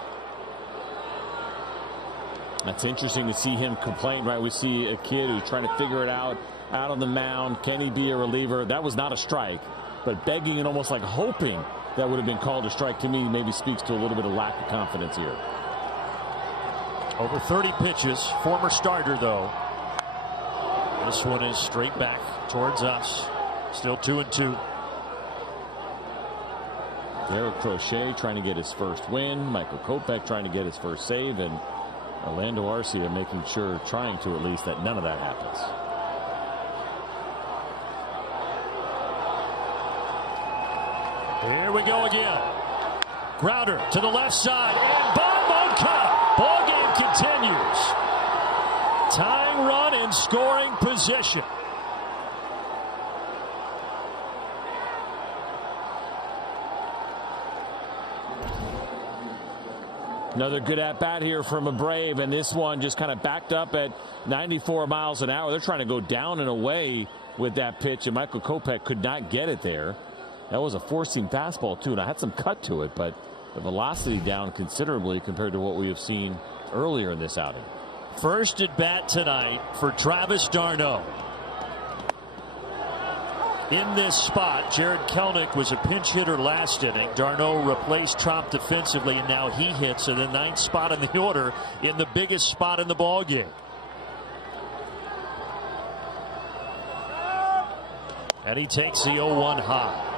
That's interesting to see him complain, right? We see a kid who's trying to figure it out on the mound. Can he be a reliever? That was not a strike, but begging and almost like hoping that would have been called a strike, to me maybe speaks to a little bit of lack of confidence here. Over 30 pitches. Former starter, though. This one is straight back towards us. Still 2-2. Derek Crochet trying to get his first win. Michael Kopech trying to get his first save. And Orlando Arcia making sure, trying to at least, that none of that happens. Here we go again. Grounder to the left side. And Bombonka. Ball game continues. Tying run in scoring position. Another good at-bat here from a Brave, and this one just kind of backed up at 94 miles an hour. They're trying to go down and away with that pitch, and Michael Kopech could not get it there. That was a four-seam fastball, too, and I had some cut to it, but the velocity down considerably compared to what we have seen earlier in this outing. First at bat tonight for Travis d'Arnaud. In this spot, Jared Kelenic was a pinch hitter last inning. d'Arnaud replaced Tromp defensively, and now he hits in the ninth spot in the order in the biggest spot in the ballgame. And he takes the 0-1 high.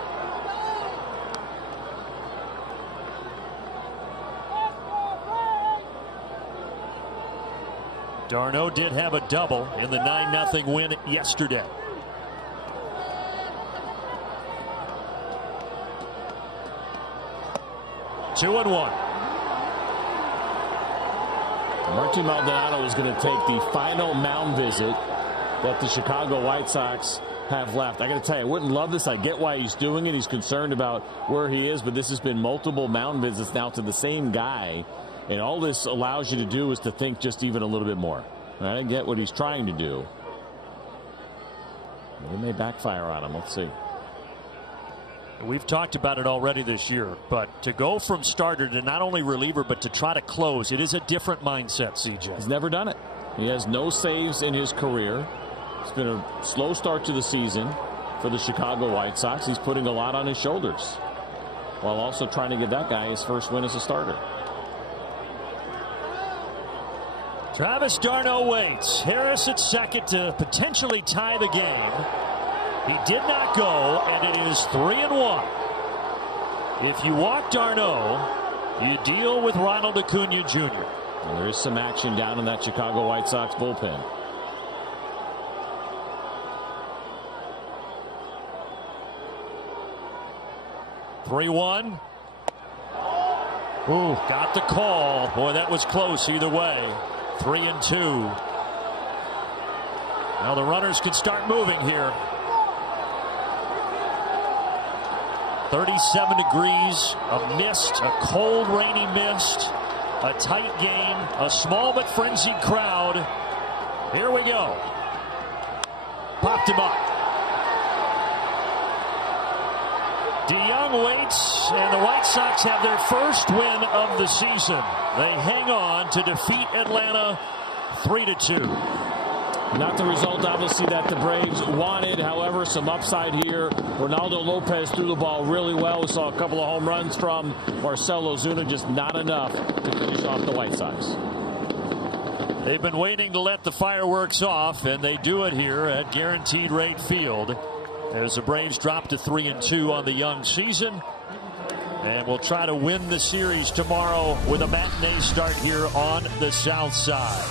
d'Arnaud did have a double in the 9-0 win yesterday. Two and one. Martin Maldonado is going to take the final mound visit that the Chicago White Sox have left. I got to tell you, I wouldn't love this. I get why he's doing it. He's concerned about where he is, but this has been multiple mound visits now to the same guy. And all this allows you to do is to think just even a little bit more. Right? I get what he's trying to do. It may backfire on him. Let's see. We've talked about it already this year, but to go from starter to not only reliever, but to try to close, it is a different mindset, CJ. He's never done it. He has no saves in his career. It's been a slow start to the season for the Chicago White Sox. He's putting a lot on his shoulders while also trying to give that guy his first win as a starter. Travis d'Arnaud waits. Harris at second to potentially tie the game. He did not go, and it is 3-1. If you walk d'Arnaud, you deal with Ronald Acuna Jr. Well, there is some action down in that Chicago White Sox bullpen. (3-1). Ooh, got the call. Boy, that was close either way. 3-2. Now the runners can start moving here. 37 degrees, a mist, a cold, rainy mist, a tight game, a small but frenzied crowd. Here we go. Popped him up. DeYoung waits, and the White Sox have their first win of the season. They hang on to defeat Atlanta 3-2. Not the result, obviously, that the Braves wanted. However, some upside here. Ronaldo Lopez threw the ball really well. We saw a couple of home runs from Marcell Ozuna, just not enough to finish off the White Sox. They've been waiting to let the fireworks off, and they do it here at Guaranteed Rate Field as the Braves drop to 3-2 on the young season. And we'll try to win the series tomorrow with a matinee start here on the South Side.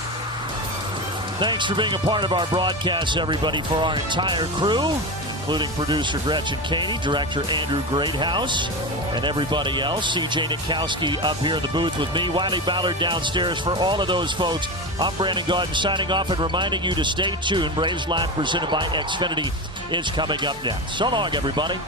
Thanks for being a part of our broadcast, everybody, for our entire crew, including producer Gretchen Caney, director Andrew Greathouse, and everybody else. CJ Nikowski up here in the booth with me, Wiley Ballard downstairs. For all of those folks, I'm Brandon Gaudin signing off and reminding you to stay tuned. Braves Live presented by Xfinity is coming up next. So long, everybody.